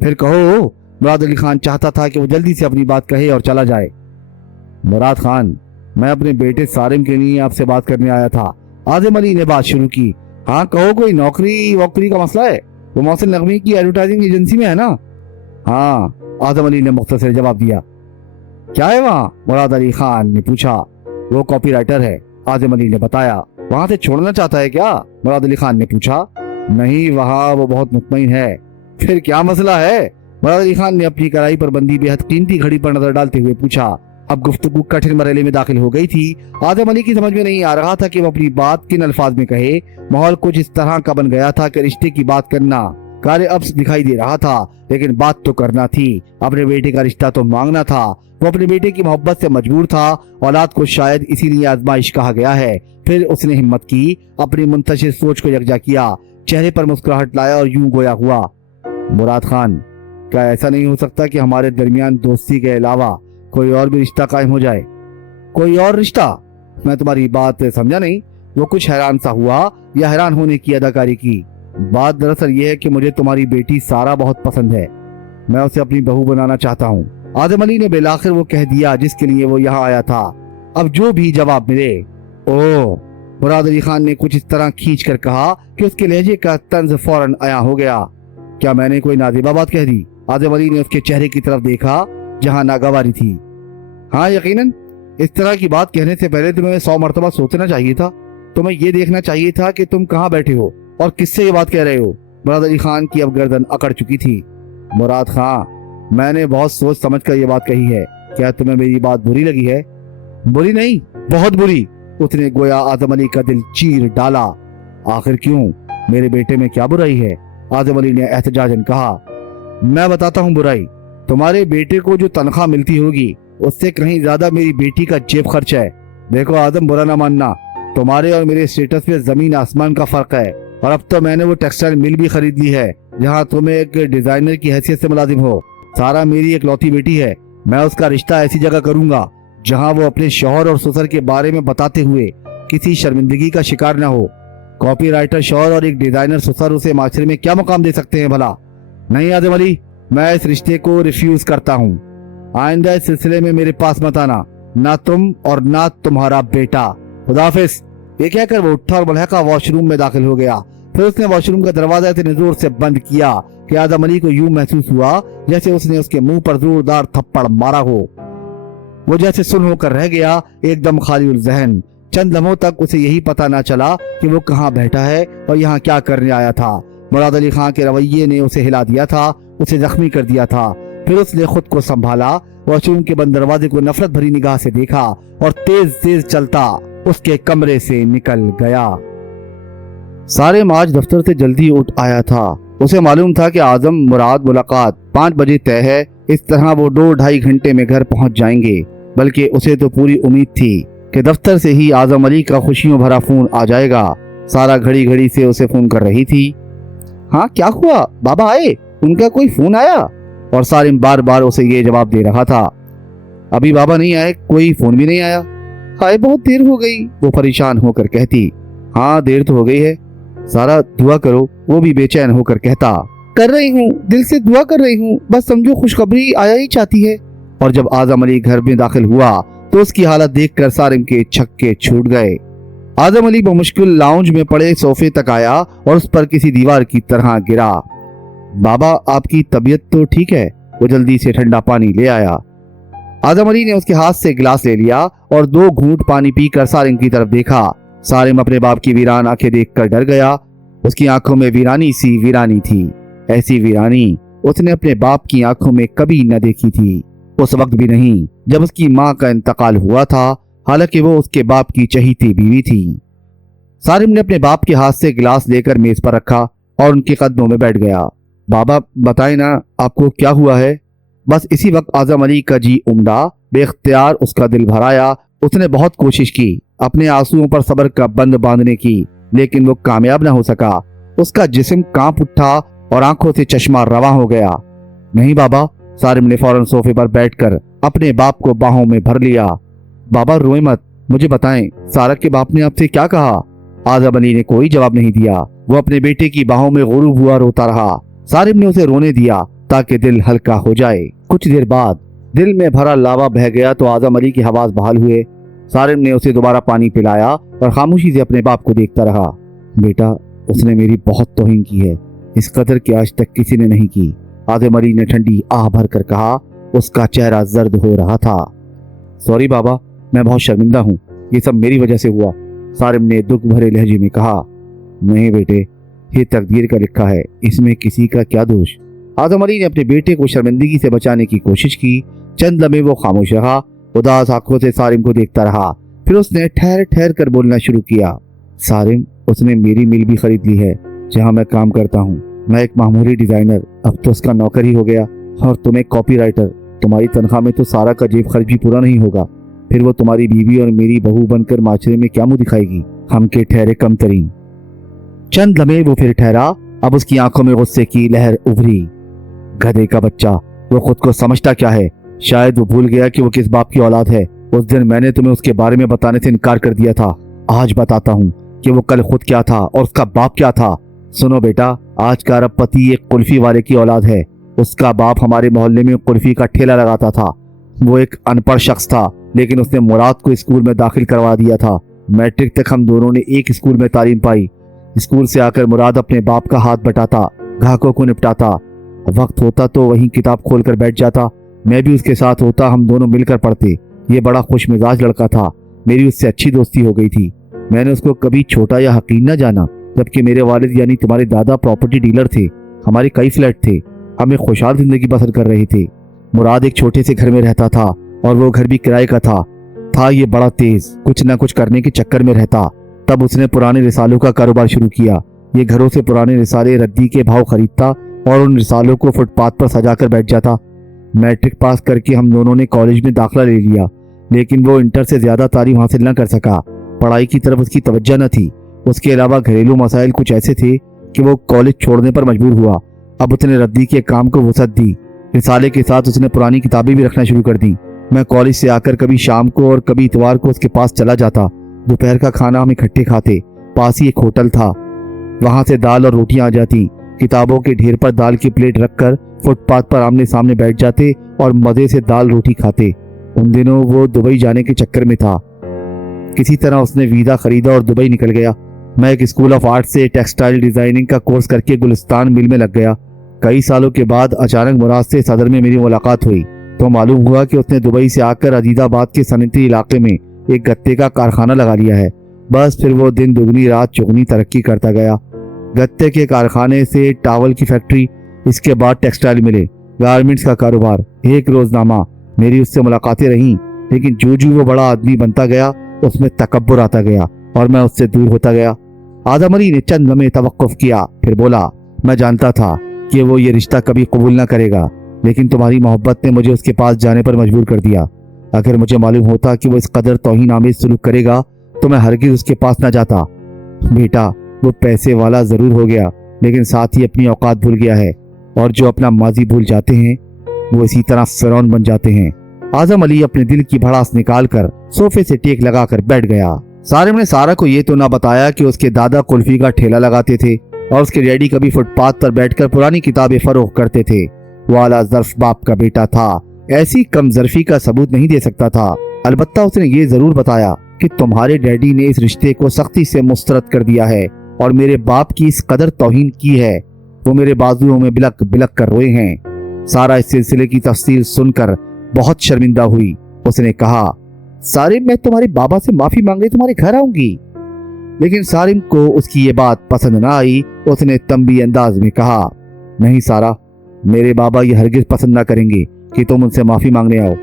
फिर कहो। मुराद अली खान चाहता था कि वो जल्दी से अपनी बात कहे और चला जाए। मुराद खान, मैं अपने बेटे सारिम के लिए आपसे बात करने आया था। आज़म अली ने बात शुरू की। हाँ कहो, कोई नौकरी वोकरी का मसला है? वो मोहसिन नगवी की एडवर्टाइजिंग एजेंसी में है ना? हाँ, आज़म अली ने मुख्तसर जवाब दिया। क्या है वहाँ? मुराद अली खान ने पूछा। वो कॉपीराइटर है, आज़म अली ने बताया। वहाँ से छोड़ना चाहता है क्या? मुराद अली खान ने पूछा। नहीं, वहाँ वो बहुत मुतमईन है। फिर क्या मसला है? मुराद अली खान ने अपनी कलाई पर बंदी बेहद कीमती घड़ी पर नजर डालते हुए पूछा। अब गुफ्तगू कठिन मरहले में दाखिल हो गई थी। आज़म अली की समझ में नहीं आ रहा था कि वो अपनी बात किन अल्फाज में कहे। माहौल कुछ इस तरह का बन गया था कि रिश्ते की बात करना कार्य अब दिखाई दे रहा था, लेकिन बात तो करना थी। अपने बेटे का रिश्ता तो मांगना था। वो अपने बेटे की मोहब्बत से मजबूर था। औलाद को शायद इसीलिए आजमाइश कहा गया है। फिर उसने हिम्मत की, अपनी मुंतशिर सोच को यकजा किया, चेहरे पर मुस्कुराहट लाया और यूं गोया हुआ। मुराद खान, क्या ऐसा नहीं हो सकता कि हमारे दरमियान दोस्ती के अलावा कोई और भी रिश्ता कायम हो जाए? कोई और रिश्ता? मैं तुम्हारी बात समझा नहीं। वो कुछ हैरान सा हुआ या हैरान होने की अदाकारी की। बात दरअसल ये है कि मुझे तुम्हारी बेटी सारा बहुत पसंद है, मैं उसे अपनी बहू बनाना चाहता हूँ। आज़म अली ने बेलाखिर वो कह दिया जिसके लिए वो यहाँ आया था। अब जो भी जवाब मिले। ओह, मुराद अली खान ने कुछ इस तरह खींच कर कहा कि उसके लहजे का तंज फौरन आया हो गया। क्या मैंने कोई नाज़िबा बात कह दी? आज़म अली ने उसके चेहरे की तरफ देखा जहाँ नागवारी थी। हाँ यकीनन, इस तरह की बात कहने से पहले तुम्हें 100 मरतबा सोचना चाहिए था। तुम्हें ये देखना चाहिए था कि तुम कहाँ बैठे हो और किससे ये बात कह रहे हो। मुराद अली खान की अब गर्दन अकड़ चुकी थी। मुराद खान, मैंने बहुत सोच समझ कर ये बात कही है। क्या तुम्हें मेरी बात बुरी लगी है? बुरी नहीं, बहुत बुरी। उसने गोया आजम अली का दिल चीर डाला। आखिर क्यों? मेरे बेटे में क्या बुराई है? आजम अली ने एहतजाजन कहा। मैं बताता हूँ बुराई। तुम्हारे बेटे को जो तनख्वाह मिलती होगी उससे कहीं ज्यादा मेरी बेटी का जेब खर्च है। देखो आदम, बुरा ना मानना, तुम्हारे और मेरे स्टेटस में जमीन आसमान का फर्क है। और अब तो मैंने वो टेक्सटाइल मिल भी खरीद ली है जहाँ तुम्हें एक डिजाइनर की हैसियत से मुलाजिम हो। सारा मेरी इकलौती बेटी है। मैं उसका रिश्ता ऐसी जगह करूंगा जहाँ वो अपने शौहर और ससुर के बारे में बताते हुए किसी शर्मिंदगी का शिकार न हो। कॉपी राइटर शौहर और एक डिजाइनर ससुर उसे माशरे में क्या मुकाम दे सकते हैं भला? नहीं आदम अली, मैं इस रिश्ते को रिफ्यूज करता हूँ। आइंदा इस सिलसिले में मेरे पास मत आना, ना तुम और ना तुम्हारा बेटा। खुदाफिज। ये कहकर वो उठा और मलहका वॉशरूम में दाखिल हो गया। फिर उसने वॉशरूम का दरवाजा इतने जोर से बंद किया कि आदम अली को यूं महसूस हुआ जैसे उसने उसके मुंह पर जोरदार थप्पड़ मारा हो। वो जैसे सुन होकर रह गया, एकदम खाली उल जहन। चंद लम्हों तक उसे यही पता न चला कि वो कहाँ बैठा है और यहाँ क्या करने आया था। मुराद अली खां के रवैये ने उसे हिला दिया था, उसे जख्मी कर दिया था। फिर उसने खुद को संभाला, वॉशरूम के बंद दरवाजे को नफरत भरी निगाह से देखा और तेज तेज चलता उसके कमरे से निकल गया। सारिम आज दफ्तर से जल्दी उठ आया था। उसे मालूम था कि आजम मुराद मुलाकात 5 बजे तय है। इस तरह वो 2-2.5 घंटे में घर पहुंच जाएंगे। बल्कि उसे तो पूरी उम्मीद थी कि दफ्तर से ही आजम अली का खुशियों भरा फोन आ जाएगा। सारा घड़ी घड़ी से उसे फोन कर रही थी। हाँ क्या हुआ, बाबा आए? उनका कोई फोन आया? और सारिम बार बार उसे ये जवाब दे रहा था, अभी बाबा नहीं आए, कोई फोन भी नहीं आया। हाय बहुत देर हो गई, वो परेशान होकर कहती। हाँ देर तो हो गई है, सारा दुआ करो, वो भी बेचैन होकर कहता। कर रही हूँ, दिल से दुआ कर रही हूँ, बस समझो खुशखबरी आया ही चाहती है। और जब आजम अली घर में दाखिल हुआ तो उसकी हालत देखकर सारिम के छक्के छूट गए। आजम अली बमुश्किल लाउंज में पड़े सोफे तक आया और उस पर किसी दीवार की तरह गिरा। बाबा आपकी तबीयत तो ठीक है? वो जल्दी से ठंडा पानी ले आया। आजम अली ने उसके हाथ से गिलास ले लिया और 2 घूंट पानी पीकर सारिम की तरफ देखा। सारिम अपने बाप की वीरान आंखें देखकर डर गया। उसकी आंखों में वीरानी सी वीरानी थी। ऐसी वीरानी उसने अपने बाप की आंखों में कभी न देखी थी। उस वक्त भी नहीं जब उसकी माँ का इंतकाल हुआ था, हालांकि वो उसके बाप की चहीती बीवी थी। सारिम ने अपने बाप के हाथ से गिलास लेकर मेज पर रखा और उनके कदमों में बैठ गया। बाबा बताएं ना, आपको क्या हुआ है? बस इसी वक्त आजम अली का जी उमड़ा, बेख्तियार उसका दिल भर आया। उसने बहुत कोशिश की अपने आंसुओं पर सब्र का बंद बांधने की, लेकिन वो कामयाब न हो सका। उसका जिस्म कांप उठा और आंखों से चश्मा रवा हो गया। नहीं बाबा, सारिम ने फौरन सोफे पर बैठकर अपने बाप को बाहों में भर लिया। बाबा रोए मत, मुझे बताएं, सारा के बाप ने आपसे क्या कहा? आजम अली ने कोई जवाब नहीं दिया। वो अपने बेटे की बाहों में गुरूब हुआ रोता रहा। सारिम ने उसे रोने दिया ताकि दिल हल्का हो जाए। कुछ देर बाद दिल में भरा लावा बह गया तो आजम अली की हवास बहाल हुए। सारिम ने उसे दोबारा पानी पिलाया और खामोशी से अपने बाप को देखता रहा। बेटा, उसने मेरी बहुत तौहीन की है, इस कदर की आज तक किसी ने नहीं की। आजम अली ने ठंडी आह भर कर कहा। उसका चेहरा जर्द हो रहा था। सॉरी बाबा, मैं बहुत शर्मिंदा हूँ, ये सब मेरी वजह से हुआ। सारिम ने दुख भरे लहजे में कहा। नहीं बेटे, ये तकदीर का लिखा है, इसमें किसी का क्या दोष? आजम अली ने अपने बेटे को शर्मिंदगी से बचाने की कोशिश की। चंद लम्हे वो खामोश रहा, उदास आंखों से सारिम को देखता रहा। फिर उसने ठहर ठहर कर बोलना शुरू किया। सारिम, उसने मेरी मिल भी खरीद ली है जहाँ मैं काम करता हूँ। मैं एक मामूली डिजाइनर, अब तो उसका नौकर ही हो गया। और तुम एक कॉपी राइटर। तुम्हारी तनख्वाह में तो सारा का जेब खर्च भी पूरा नहीं होगा। फिर वो तुम्हारी बीवी और मेरी बहू बनकर माशरे में क्या मुंह दिखाएगी? हम के ठहरे कम तरीन। चंद लम्हे वो फिर ठहरा। अब उसकी आंखों में गुस्से की लहर उभरी। गधे का बच्चा, वो खुद को समझता क्या है? शायद वो भूल गया कि वो किस बाप की औलाद है। उस दिन मैंने तुम्हें उसके बारे में बताने से इनकार कर दिया था। आज बताता हूँ कि वो कल खुद क्या था और उसका बाप क्या था। सुनो बेटा, आज का अरबपति एक कुल्फी वाले की औलाद है। उसका बाप हमारे मोहल्ले में कुल्फी का ठेला लगाता था। वो एक अनपढ़ शख्स था, लेकिन उसने मुराद को स्कूल में दाखिल करवा दिया था। मैट्रिक तक हम दोनों ने एक स्कूल में तालीम पाई। स्कूल से आकर मुराद अपने बाप का हाथ बटाता, ग्राहकों को निपटाता। वक्त होता तो वहीं किताब खोल कर बैठ जाता। मैं भी उसके साथ होता, हम दोनों मिलकर पढ़ते। ये बड़ा खुश मिजाज लड़का था। मेरी उससे अच्छी दोस्ती हो गई थी। मैंने उसको कभी छोटा या हकीर न जाना। जबकि मेरे वालिद यानी तुम्हारे दादा प्रॉपर्टी डीलर थे। हमारे कई फ्लैट थे। हम एक खुशहाल जिंदगी बसर कर रहे थे। मुराद एक छोटे से घर में रहता था और वो घर भी किराए का था ये बड़ा तेज, कुछ ना कुछ करने के चक्कर में रहता। तब उसने पुराने रिसालों का कारोबार शुरू किया। ये घरों से पुराने रिसाले रद्दी के भाव खरीदता और उन रिसालों को फुटपाथ पर सजाकर बैठ जाता। मैट्रिक पास करके हम दोनों ने कॉलेज में दाखिला ले लिया, लेकिन वो इंटर से ज्यादा तालीम हासिल न कर सका। पढ़ाई की तरफ उसकी तवज्जो न थी। उसके अलावा घरेलू मसाइल कुछ ऐसे थे कि वो कॉलेज छोड़ने पर मजबूर हुआ। अब उसने रद्दी के काम को वसअत दी। रिसाले के साथ उसने पुरानी किताबें भी रखना शुरू कर दी। मैं कॉलेज से आकर कभी शाम को और कभी इतवार को उसके पास चला जाता। दोपहर का खाना हम इकट्ठे खाते। पास ही एक होटल था, वहां से दाल और रोटियां आ जाती। किताबों के ढेर पर दाल की प्लेट रखकर फुटपाथ पर आमने सामने बैठ जाते और मजे से दाल रोटी खाते। उन दिनों वो दुबई जाने के चक्कर में था। किसी तरह उसने वीजा खरीदा और दुबई निकल गया। मैं एक स्कूल ऑफ आर्ट से टेक्सटाइल डिजाइनिंग का कोर्स करके गुलिस्तान मिल में लग गया। कई सालों के बाद अचानक मुराद से सदर में मेरी मुलाकात हुई तो मालूम हुआ कि उसने दुबई से आकर अजीदाबाद के सनती इलाके में एक गत्ते का कारखाना लगा लिया है। बस फिर वो दिन दुगनी रात चौगनी तरक्की करता गया। गत्ते के कारखाने से टावल की फैक्ट्री, इसके बाद टेक्सटाइल मिले, गारमेंट्स का कारोबार, एक रोजनामा। मेरी उससे मुलाकातें रहीं, लेकिन जो जो वो बड़ा आदमी बनता गया उसमें तकब्बुर आता गया और मैं उससे दूर होता गया। आदम अली ने चंद लम्हे तवक्कुफ किया, फिर बोला, मैं जानता था कि वो ये रिश्ता कभी कबूल न करेगा, लेकिन तुम्हारी मोहब्बत ने मुझे उसके पास जाने पर मजबूर कर दिया। अगर मुझे मालूम होता कि वो इस कदर तौहीन आमेज सलूक करेगा तो मैं हरगिज उसके पास न जाता। बेटा, वो पैसे वाला जरूर हो गया, लेकिन साथ ही अपनी औकात भूल गया है, और जो अपना माजी भूल जाते हैं वो इसी तरह फिरौन बन जाते हैं। आजम अली अपने दिल की भड़ास निकाल कर सोफे से टेक लगाकर बैठ गया। सारिम ने सारा को ये तो ना बताया कि उसके दादा कुल्फी का ठेला लगाते थे और उसके डैडी कभी फुटपाथ पर बैठकर पुरानी किताबें फरोख्त करते थे। वो आला ज़र्फ बाप का बेटा था, ऐसी कमजरफी का सबूत नहीं दे सकता था। अलबत्ता उसने ये जरूर बताया कि तुम्हारे डैडी ने इस रिश्ते को सख्ती से मुस्तरद कर दिया है और मेरे बाप की इस कदर तौहीन की है, वो मेरे बाजुओं में बिलक बिलक कर रोए हैं। सारा इस सिलसिले की तफसील सुनकर बहुत शर्मिंदा हुई। उसने कहा, सारिम, मैं तुम्हारे बाबा से माफी मांगने तुम्हारे घर आऊंगी। लेकिन सारिम को उसकी ये बात पसंद ना आई। उसने तंबी अंदाज में कहा, नहीं सारा, मेरे बाबा ये हरगिज पसंद ना करेंगे कि तुम उनसे माफी मांगने आओ।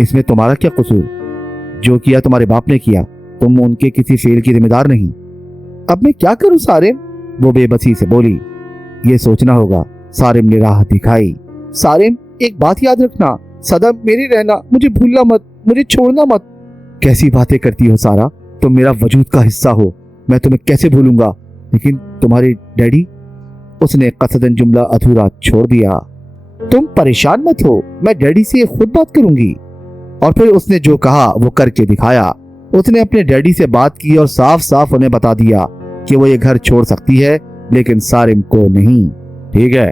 इसमें तुम्हारा क्या कसूर? जो किया तुम्हारे बाप ने किया, तुम उनके किसी फेल की जिम्मेदार नहीं। अब मैं क्या करूं सारिम? वो बेबसी से बोली। ये सोचना होगा। सारिम ने राह दिखाई। सारिम, एक बात याद रखना, सदा मेरे रहना, मुझे भूलना मत, मुझे छोड़ना मत। कैसी बातें करती हो सारा, तुम मेरा वजूद का हिस्सा हो, मैं तुम्हें कैसे भूलूंगा? लेकिन तुम्हारे डैडी? उसने कसदन जुमला अधूरा छोड़ दिया। तुम परेशान मत हो, मैं डैडी से खुद बात करूंगी। और फिर उसने जो कहा वो करके दिखाया। उसने अपने डैडी से बात की और साफ साफ उन्हें बता दिया कि वो ये घर छोड़ सकती है, लेकिन सारिम को नहीं। ठीक है,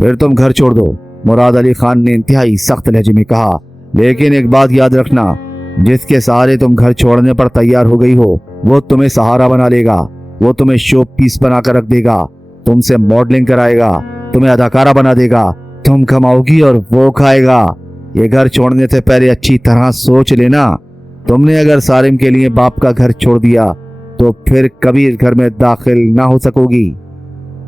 फिर तुम घर छोड़ दो, मुराद अली खान ने इंतहाई सख्त लहजे में कहा। लेकिन एक बात याद रखना, जिसके सहारे तुम घर छोड़ने पर तैयार हो गई हो वो तुम्हें सहारा बना लेगा। वो तुम्हें शो पीस बनाकर रख देगा, तुमसे मॉडलिंग कराएगा, तुम्हें अदाकारा बना देगा। तुम कमाओगी और वो खाएगा। ये घर छोड़ने से पहले अच्छी तरह सोच लेना। तुमने अगर सारिम के लिए बाप का घर छोड़ दिया तो फिर कभी इस घर में दाखिल ना हो सकोगी।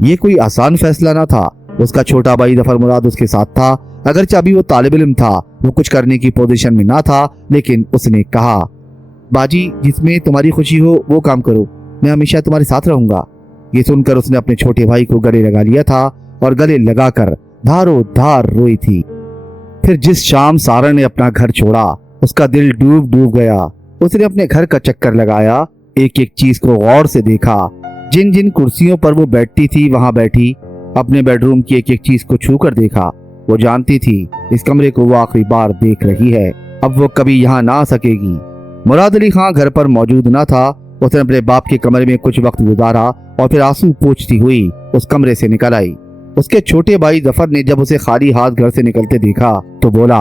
ये कोई आसान फैसला ना था। उसका छोटा भाई जफर मुराद उसके साथ था। अगरचे अभी वो तालिब इल्म था, वो कुछ करने की पोजीशन में ना था, लेकिन उसने कहा, बाजी, जिसमें तुम्हारी खुशी हो वो काम करो, मैं हमेशा तुम्हारे साथ रहूंगा। ये सुनकर उसने अपने छोटे भाई को गले लगा लिया था और गले लगाकर धारो धार रोई थी। फिर जिस शाम सारा ने अपना घर छोड़ा, उसका दिल डूब डूब गया। उसने अपने घर का चक्कर लगाया, एक एक चीज को गौर से देखा। जिन जिन कुर्सियों पर वो बैठती थी वहां बैठी, अपने बेडरूम की एक एक चीज को छू कर देखा। वो जानती थी इस कमरे को वो आखिरी बार देख रही है, अब वो कभी यहाँ ना आ सकेगी। मुराद अली खान घर पर मौजूद ना था। उसने अपने बाप के कमरे में कुछ वक्त गुजारा और फिर आंसू पोंछती हुई उस कमरे से निकल आई। उसके छोटे भाई जफर ने जब उसे खाली हाथ घर से निकलते देखा तो बोला,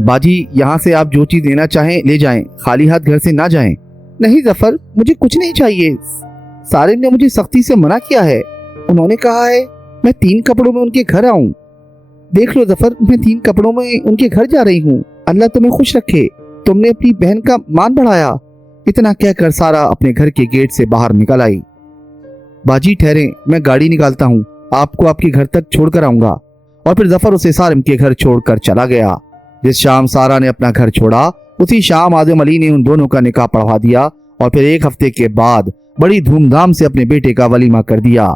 बाजी, यहाँ से आप जो चीज लेना चाहें ले जाएं, खाली हाथ घर से ना जाएं। नहीं जफर, मुझे कुछ नहीं चाहिए। सारिम ने मुझे सख्ती से मना किया है। उन्होंने कहा है मैं 3 कपड़ों में उनके घर आऊं। देख लो जफर, मैं 3 कपड़ों में उनके घर जा रही हूँ। अल्लाह तुम्हें खुश रखे, तुमने अपनी बहन का मान बढ़ाया। इतना कहकर सारा अपने घर के गेट से बाहर निकल आई। बाजी ठहरे, मैं गाड़ी निकालता हूँ, आपको आपके घर तक छोड़कर आऊंगा। और फिर जफर उसे सारिम के घर छोड़कर चला गया। जिस शाम सारा ने अपना घर छोड़ा उसी शाम आजम अली ने उन दोनों का निकाह पढ़वा दिया और फिर एक हफ्ते के बाद बड़ी धूमधाम से अपने बेटे का वलीमा कर दिया।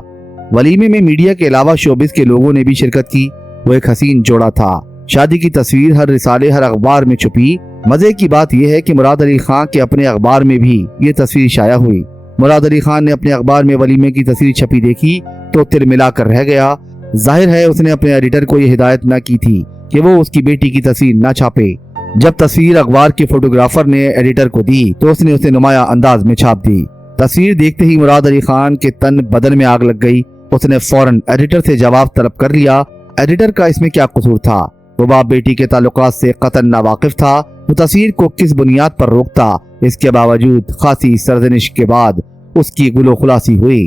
वलीमे में मीडिया के अलावा शोबिस के लोगों ने भी शिरकत की। वो एक हसीन जोड़ा था। शादी की तस्वीर हर रिसाले हर अखबार में छुपी। मजे की बात यह है कि मुराद अली खान के अपने अखबार में भी ये तस्वीर शाया हुई। मुराद अली खान ने अपने अखबार में वलीमे की तस्वीर छपी देखी तो तिलमिला कर रह गया। जाहिर है उसने अपने एडिटर को यह हिदायत न की थी कि वो उसकी बेटी की तस्वीर न छापे। जब तस्वीर अखबार के फोटोग्राफर ने एडिटर को दी तो उसने उसे नुमाया अंदाज में छाप दी। तस्वीर देखते ही मुराद अली खान के तन बदन में आग लग गई। उसने फौरन एडिटर से जवाब तलब कर लिया। एडिटर का इसमें क्या कसूर था? वो बाप बेटी के ताल्लुकात से कतन नावाकिफ था। वो तस्वीर को किस बुनियाद पर रोकता? इसके बावजूद खासी सरजनिश के बाद उसकी गुलो खुलासी हुई।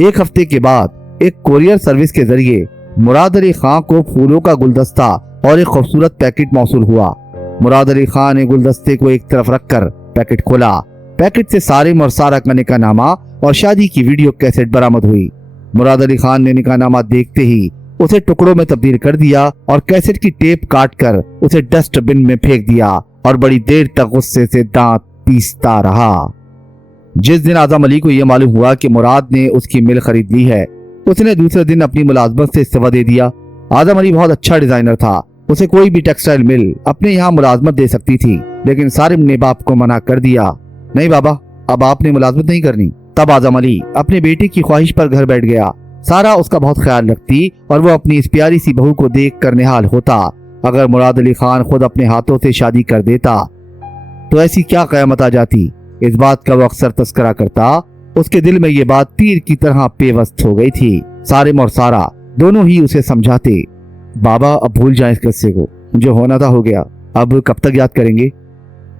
एक हफ्ते के बाद एक कोरियर सर्विस के जरिए मुराद अली खान को फूलों का गुलदस्ता और एक खूबसूरत पैकेट मौसूल हुआ। मुराद अली खान ने गुलदस्ते को एक तरफ रखकर पैकेट खोला। पैकेट से सारिम और सारा का निकाहनामा और शादी की वीडियो कैसेट बरामद हुई। मुराद अली खान ने निकाहनामा देखते ही उसे टुकड़ों में तब्दील कर दिया और कैसेट की टेप काट कर उसे डस्टबिन में फेंक दिया और बड़ी देर तक गुस्से से दांत पीसता रहा। जिस दिन आजम अली को यह मालूम हुआ कि मुराद ने उसकी मिल खरीद ली है, उसने दूसरे दिन अपनी मुलाजमत से इस्तीफा दे दिया। आजम अली बहुत अच्छा डिजाइनर था। उसे कोई भी टेक्सटाइल मिल अपने यहाँ मुलाजमत दे सकती थी, लेकिन सारिम ने बाप को मना कर दिया। नहीं बाबा, अब आपने मुलाजमत नहीं करनी। तब आजम अली अपने बेटे की ख्वाहिश पर घर बैठ गया। सारा उसका बहुत ख्याल रखती और वो अपनी इस प्यारी सी बहू को देख कर निहाल होता। अगर मुराद अली खान खुद अपने हाथों से शादी कर देता तो ऐसी क्या कयामत आ जाती। इस बात का वो अक्सर तस्करा करता। उसके दिल में ये बात तीर की तरह पेवस्त हो गई थी। सारिम और सारा दोनों ही उसे समझाते, बाबा अब भूल जाएं इस किस्से को, जो होना था हो गया, अब कब तक याद करेंगे।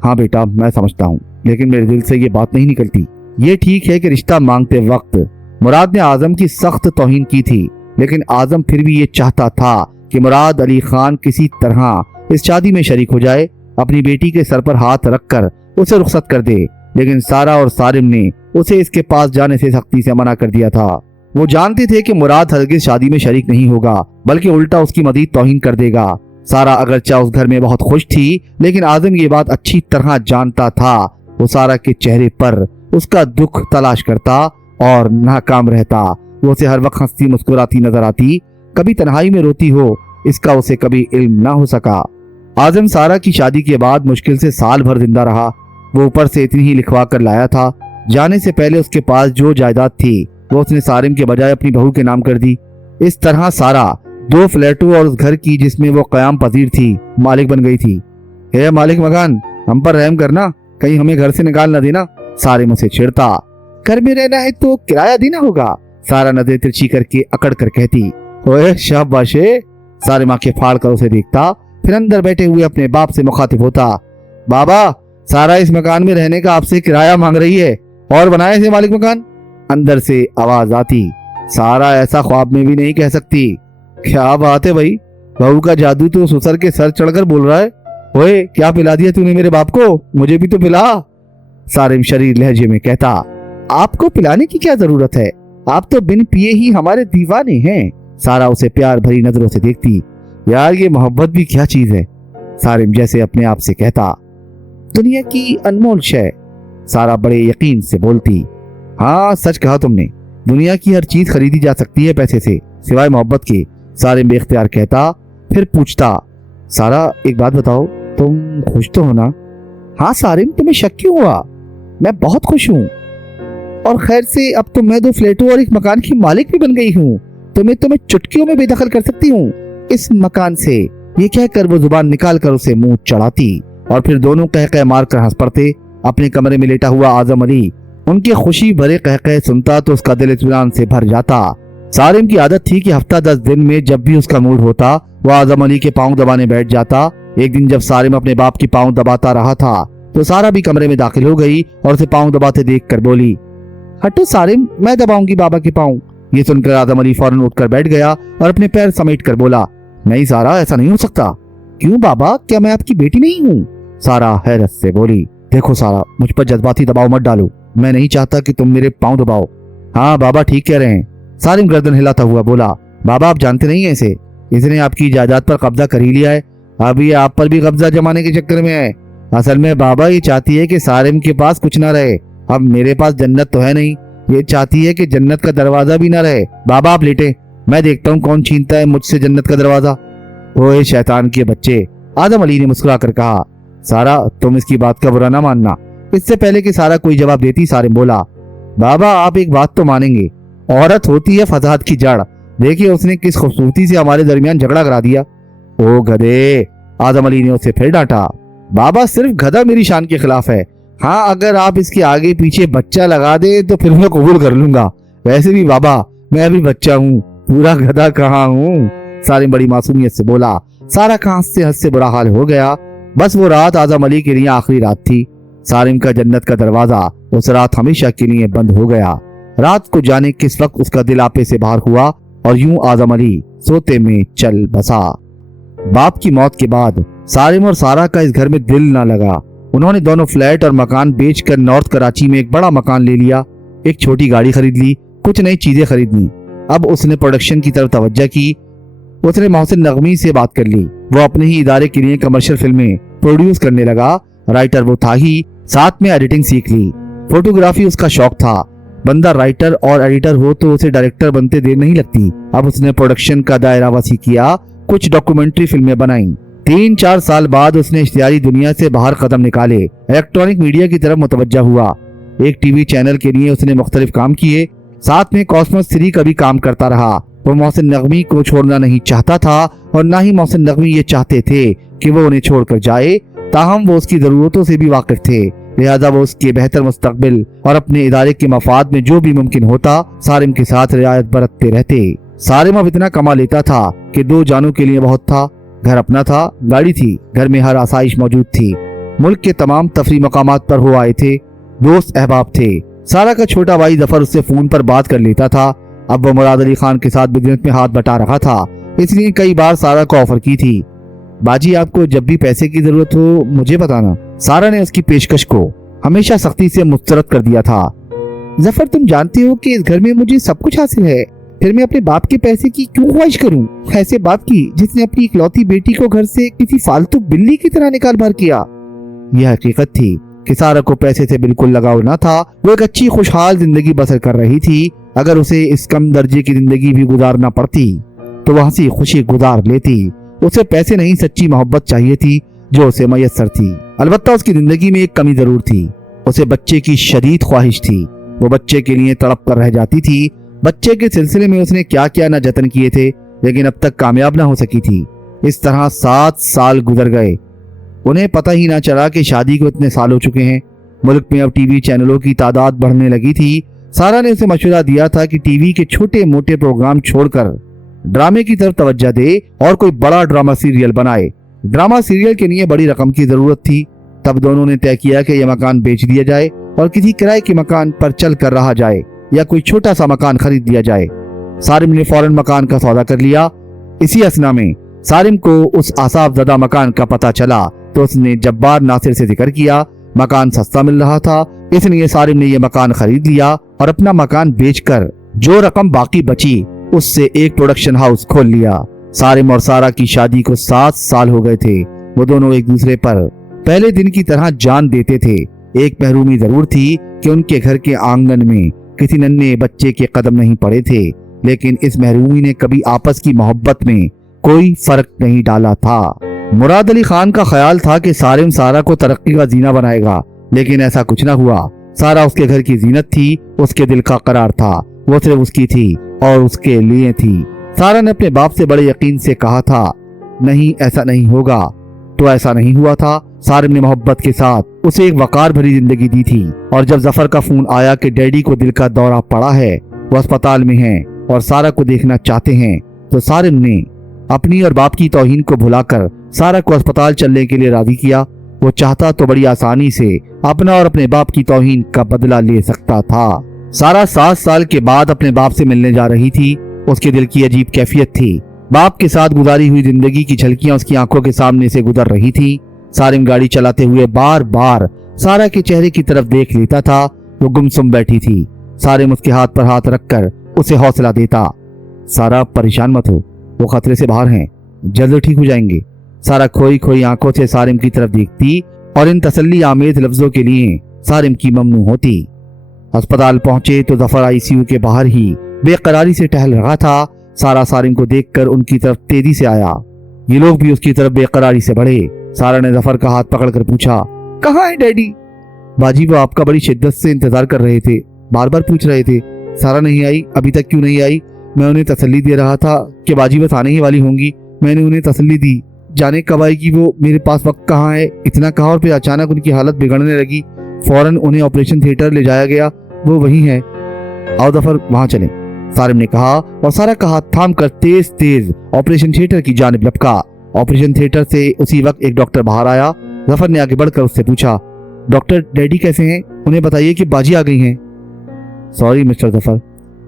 हाँ बेटा, मैं समझता हूँ, लेकिन मेरे दिल से ये बात नहीं निकलती। ये ठीक है कि रिश्ता मांगते वक्त मुराद ने आजम की सख्त तौहीन की थी, लेकिन आजम फिर भी ये चाहता था कि मुराद अली खान किसी तरह इस शादी में शरीक हो जाए, अपनी बेटी के सर पर हाथ रखकर उसे रुखसत कर दे। लेकिन सारा और सारिम ने उसे इसके पास जाने से सख्ती से मना कर दिया था। वो जानते थे कि मुराद हरगिज शादी में शरीक नहीं होगा, बल्कि उल्टा उसकी मजीद तौहीन कर देगा। सारा अगरचे उस घर में बहुत खुश थी, लेकिन आजम ये बात अच्छी तरह जानता था। वो सारा के चेहरे पर उसका दुख तलाश करता और नाकाम रहता। वो उसे हर वक्त हंसती मुस्कुराती नजर आती, कभी तन्हाई में रोती हो, इसका उसे कभी इल्म ना हो सका। आजम सारा की शादी के बाद मुश्किल से साल भर जिंदा रहा। वो ऊपर से इतनी ही लिखवा कर लाया था। जाने से पहले उसके पास जो जायदाद थी वो उसने सारिम के बजाय अपनी बहू के नाम कर दी। इस तरह सारा 2 फ्लैटों और उस घर की जिसमें वो कयाम पजीर थी मालिक बन गई थी। हे मालिक मकान, हम पर रहम करना, कहीं हमें घर से निकाल न देना। सारिम उसे छेड़ता। घर में रहना है तो किराया देना होगा। सारा नजर तिरछी करके अकड़ कर कहती, ओए शाबाशे। सारिम आंखें फाड़ कर उसे देखता, फिर अंदर बैठे हुए अपने बाप से मुखातिब होता, बाबा सारा इस मकान में रहने का आपसे किराया मांग रही है, और बनाए से मालिक मकान। अंदर से आवाज आती, सारा ऐसा ख्वाब में भी नहीं कह सकती। क्या बात है भाई, बहू का जादू तो ससुर के सर चढ़कर बोल रहा है। ओए क्या पिला दिया तूने मेरे बाप को, मुझे भी तो पिला। सारिम शरीर लहजे में कहता, आपको पिलाने की क्या जरूरत है, आप तो बिन पिए ही हमारे दीवाने हैं। सारा उसे प्यार भरी नजरों से देखती। यार ये मोहब्बत भी क्या चीज है। सारिम जैसे अपने आप से कहता, दुनिया की अनमोल शय। सारा बड़े यकीन से बोलती, हाँ सच कहा तुमने, दुनिया की हर चीज खरीदी जा सकती है पैसे से, सिवाय मोहब्बत के। सारिम बेख्तियार कहता, फिर पूछता, सारा एक बात बताओ, तुम खुश तो हो ना? हाँ सारिम, तुम्हें शक क्यों हुआ? मैं बहुत खुश हूँ, और खैर से अब तो मैं 2 फ्लैटों और एक मकान की मालिक भी बन गई हूँ, तो मैं तुम्हें चुटकियों में बेदखल कर सकती हूँ इस मकान से। ये कहकर वो जुबान निकाल कर उसे मुंह चढ़ाती और फिर दोनों कहकह मार कर हंस पड़ते। अपने कमरे में लेटा हुआ आजम अली उनके खुशी भरे कहकह सुनता तो उसका दिल इत्मीनान से भर जाता। सारिम की आदत थी कि हफ्ता 10 दिन में जब भी उसका मूड होता वो आजम अली के पांव दबाने बैठ जाता। एक दिन जब सारिम अपने बाप की पांव दबाता रहा था तो सारा भी कमरे में दाखिल हो गई और उसे पांव दबाते देखकर बोली, हटो सारिम, मैं दबाऊंगी बाबा के पांव। ये सुनकर आजम अली फौरन उठकर बैठ गया और अपने पैर समेट कर बोला, नहीं सारा, ऐसा नहीं हो सकता। क्यों बाबा, क्या मैं आपकी बेटी नहीं हूँ? सारा हैरत से बोली, देखो सारा, मुझ पर जज्बाती दबाव मत डालो, मैं नहीं चाहता कि तुम मेरे पांव दबाओ। हाँ बाबा ठीक कह रहे हैं। सारिम गर्दन हिलाता हुआ बोला, बाबा आप जानते नहीं है इसे, इसने आपकी जायदाद पर कब्जा कर ही लिया है। अब ये आप पर भी कब्जा जमाने के चक्कर में है। असल में बाबा ये चाहती है कि सारिम के पास कुछ ना रहे। अब मेरे पास जन्नत तो है नहीं, ये चाहती है कि जन्नत का दरवाजा भी ना रहे। बाबा आप लेटे, मैं देखता हूँ कौन छीनता है मुझसे जन्नत का दरवाजा। ओए शैतान के बच्चे, आदम अली ने मुस्कुरा कर कहा। सारा तुम इसकी बात का बुरा ना मानना। इससे पहले कि सारा कोई जवाब देती सारिम बोला, बाबा आप एक बात तो मानेंगे, औरत होती है फसाद की जड़। देखिए उसने किस खूबसूरती से हमारे दरमियान झगड़ा करा दिया। ओ गधे, आदम अली ने उसे फिर डांटा। बाबा सिर्फ गधा मेरी शान के खिलाफ है। हाँ अगर आप इसके आगे पीछे बच्चा लगा दे तो फिर मैं कबूल कर लूंगा। वैसे भी बाबा मैं भी बच्चा हूँ, पूरा गधा कहाँ हूँ। सारिम बड़ी मासूमियत से बोला। सारा का हंस से बुरा हाल हो गया। बस वो रात आदम अली के लिए आखिरी रात थी। सारिम का जन्नत का दरवाजा उस रात हमेशा के लिए बंद हो गया। रात को जाने किस वक्त उसका दिल आपे से बाहर हुआ और यूं आदम अली सोते में चल बसा। बाप की मौत के बाद सारिम और सारा का इस घर में दिल ना लगा। उन्होंने दोनों फ्लैट और मकान बेचकर नॉर्थ कराची में एक बड़ा मकान ले लिया, एक छोटी गाड़ी खरीद ली, कुछ नई चीजें खरीद ली। अब उसने प्रोडक्शन की तरफ तवज्जो की। उसने मोहसिन नगवी से बात कर ली। वो अपने ही इदारे के लिए कमर्शियल फिल्में प्रोड्यूस करने लगा। राइटर वो था ही, साथ में एडिटिंग सीख ली। फोटोग्राफी उसका शौक था। बंदा राइटर और एडिटर हो तो उसे डायरेक्टर बनते देर नहीं लगती। अब उसने प्रोडक्शन का दायरा वसी किया, कुछ डॉक्यूमेंट्री फिल्में बनाई। 3-4 साल बाद उसने इश्तिहारी दुनिया से बाहर कदम निकाले, इलेक्ट्रॉनिक मीडिया की तरफ मुतवज्जा हुआ। एक टीवी चैनल के लिए उसने मुख्तलिफ काम किए, साथ में कॉस्मोस 3 का भी काम करता रहा। वो मोहसिन नगवी को छोड़ना नहीं चाहता था और ना ही मोहसिन नगवी ये चाहते थे कि वो उन्हें छोड़कर जाए। ताहम वो उसकी जरूरतों से भी वाकिफ थे, लिहाजा वो उसके बेहतर मुस्तकबिल और अपने इदारे के मफाद में जो भी मुमकिन होता सारिम के साथ रियायत बरतते रहते। सारिम अब इतना कमा लेता था कि 2 जानों के लिए बहुत था। घर अपना था, गाड़ी थी, घर में हर आसाइश मौजूद थी। मुल्क के तमाम तफरी मकामात पर हो आए थे, दोस्त अहबाब थे। सारा का छोटा भाई जफर उससे फोन पर बात कर लेता था। अब वो मुराद अली खान के साथ बिजनेस में हाथ बटा रहा था, इसलिए कई बार सारा को ऑफर की थी, बाजी आपको जब भी पैसे की जरूरत हो मुझे बताना। सारा ने उसकी पेशकश को हमेशा सख्ती से मुस्तरद कर दिया था। जफर तुम जानते हो कि इस घर में मुझे सब कुछ हासिल है, फिर मैं अपने बाप के पैसे की क्यों ख्वाहिश करूं, ऐसे बाप की जिसने अपनी इकलौती बेटी को घर से किसी फालतू बिल्ली की तरह निकाल बाहर किया। यह हकीकत थी कि सारा को पैसे से बिल्कुल लगाव न था। वो एक अच्छी खुशहाल जिंदगी बसर कर रही थी। अगर उसे इस कम दर्जे की जिंदगी भी गुजारना पड़ती तो वह हंसी खुशी गुजार लेती। उसे पैसे नहीं सच्ची मोहब्बत चाहिए थी जो उसे मयसर थी। अलबत्ता उसकी जिंदगी में एक कमी जरूर थी, उसे बच्चे की शदीद ख्वाहिश थी। वो बच्चे के लिए तड़प कर रह जाती थी। बच्चे के सिलसिले में उसने क्या क्या न जतन किए थे, लेकिन अब तक कामयाब न हो सकी थी। इस तरह 7 साल गुजर गए। उन्हें पता ही ना चला कि शादी को इतने साल हो चुके हैं। मुल्क में अब टीवी चैनलों की तादाद बढ़ने लगी थी। सारा ने उसे मशवरा दिया था कि टीवी के छोटे मोटे प्रोग्राम छोड़कर ड्रामे की तरफ तवज्जो दे और कोई बड़ा ड्रामा सीरियल बनाए। ड्रामा सीरियल के लिए बड़ी रकम की जरूरत थी। तब दोनों ने तय किया कि यह मकान बेच दिया जाए और किसी किराए के मकान पर चल कर रहा जाए या कोई छोटा सा मकान खरीद लिया जाए। सारिम ने फौरन मकान का सौदा कर लिया। इसी असना में सारिम को उस आसाफ ज़दा मकान का पता चला तो उसने जब्बार नासिर से जिक्र किया। मकान सस्ता मिल रहा था, इसलिए सारिम ने यह मकान खरीद लिया और अपना मकान बेचकर जो रकम बाकी बची उससे एक प्रोडक्शन हाउस खोल लिया। सारिम और सारा की शादी को 7 साल हो गए थे। वो दोनों एक दूसरे पर पहले दिन की तरह जान देते थे। एक महरूमी जरूर थी कि उनके घर के आंगन में किसी नन्हे बच्चे के कदम नहीं पड़े थे, लेकिन इस महरूमी ने कभी आपस की मोहब्बत में कोई फर्क नहीं डाला था। मुराद अली खान का ख्याल था कि सारिम सारा को तरक्की का जीना बनाएगा, लेकिन ऐसा कुछ न हुआ। सारा उसके घर की जीनत थी, उसके दिल का करार था। वो सिर्फ उसकी थी और उसके लिए थी। सारा ने अपने बाप से बड़े यकीन से कहा था, नहीं ऐसा नहीं होगा, तो ऐसा नहीं हुआ था। सारिम ने मोहब्बत के साथ उसे एक वकार भरी जिंदगी दी थी। और जब जफर का फोन आया कि डैडी को दिल का दौरा पड़ा है, वो अस्पताल में हैं और सारा को देखना चाहते हैं, तो सारिम ने अपनी और बाप की तौहीन को भुलाकर सारा को अस्पताल चलने के लिए राजी किया। वो चाहता तो बड़ी आसानी से अपना और अपने बाप की तौहीन का बदला ले सकता था। सारा 7 साल के बाद अपने बाप से मिलने जा रही थी। उसके दिल की अजीब कैफियत थी। बाप के साथ गुजारी हुई जिंदगी की झलकियां उसकी आंखों के सामने से गुजर रही थी। सारिम गाड़ी चलाते हुए बार बार सारा के चेहरे की तरफ देख लेता था। वो गुमसुम बैठी थी। सारिम उसके हाथ पर हाथ रखकर उसे हौसला देता। सारा परेशान मत हो, वो खतरे से बाहर हैं, जल्द ठीक हो जाएंगे। सारा खोई खोई आंखों से सारिम की तरफ देखती और इन तसल्ली आमेज लफ्जों के लिए सारिम की ममनू होती। अस्पताल पहुंचे तो जफर आईसीयू के बाहर ही बेकरारी से टहल रहा था। सारा सारिम को देखकर उनकी तरफ तेजी से आया। ये लोग भी उसकी तरफ बेकरारी से बढ़े। सारा ने जफर का हाथ पकड़कर पूछा, कहाँ है डैडी? बाजी वो आपका बड़ी शिद्दत से इंतजार कर रहे थे, बार बार पूछ रहे थे सारा नहीं आई, अभी तक क्यों नहीं आई। मैं उन्हें तसल्ली दे रहा था कि बाजी बस आने ही वाली होंगी। मैंने उन्हें तसल्ली दी, जाने कब आएगी वो, मेरे पास वक्त कहाँ है। इतना कहा और फिर अचानक उनकी हालत बिगड़ने लगी। फौरन उन्हें ऑपरेशन थिएटर ले जाया गया, वो वही है। आओ जफर वहां चलें, सारिम ने कहा और सारा का हाथ थाम कर तेज तेज ऑपरेशन थिएटर की जानिब लपका। ऑपरेशन थिएटर से उसी वक्त एक डॉक्टर बाहर आया। जफर ने आगे बढ़कर उससे पूछा, डॉक्टर डैडी कैसे हैं? उन्हें बताइए कि बाजी आ गई हैं। सॉरी मिस्टर जफर,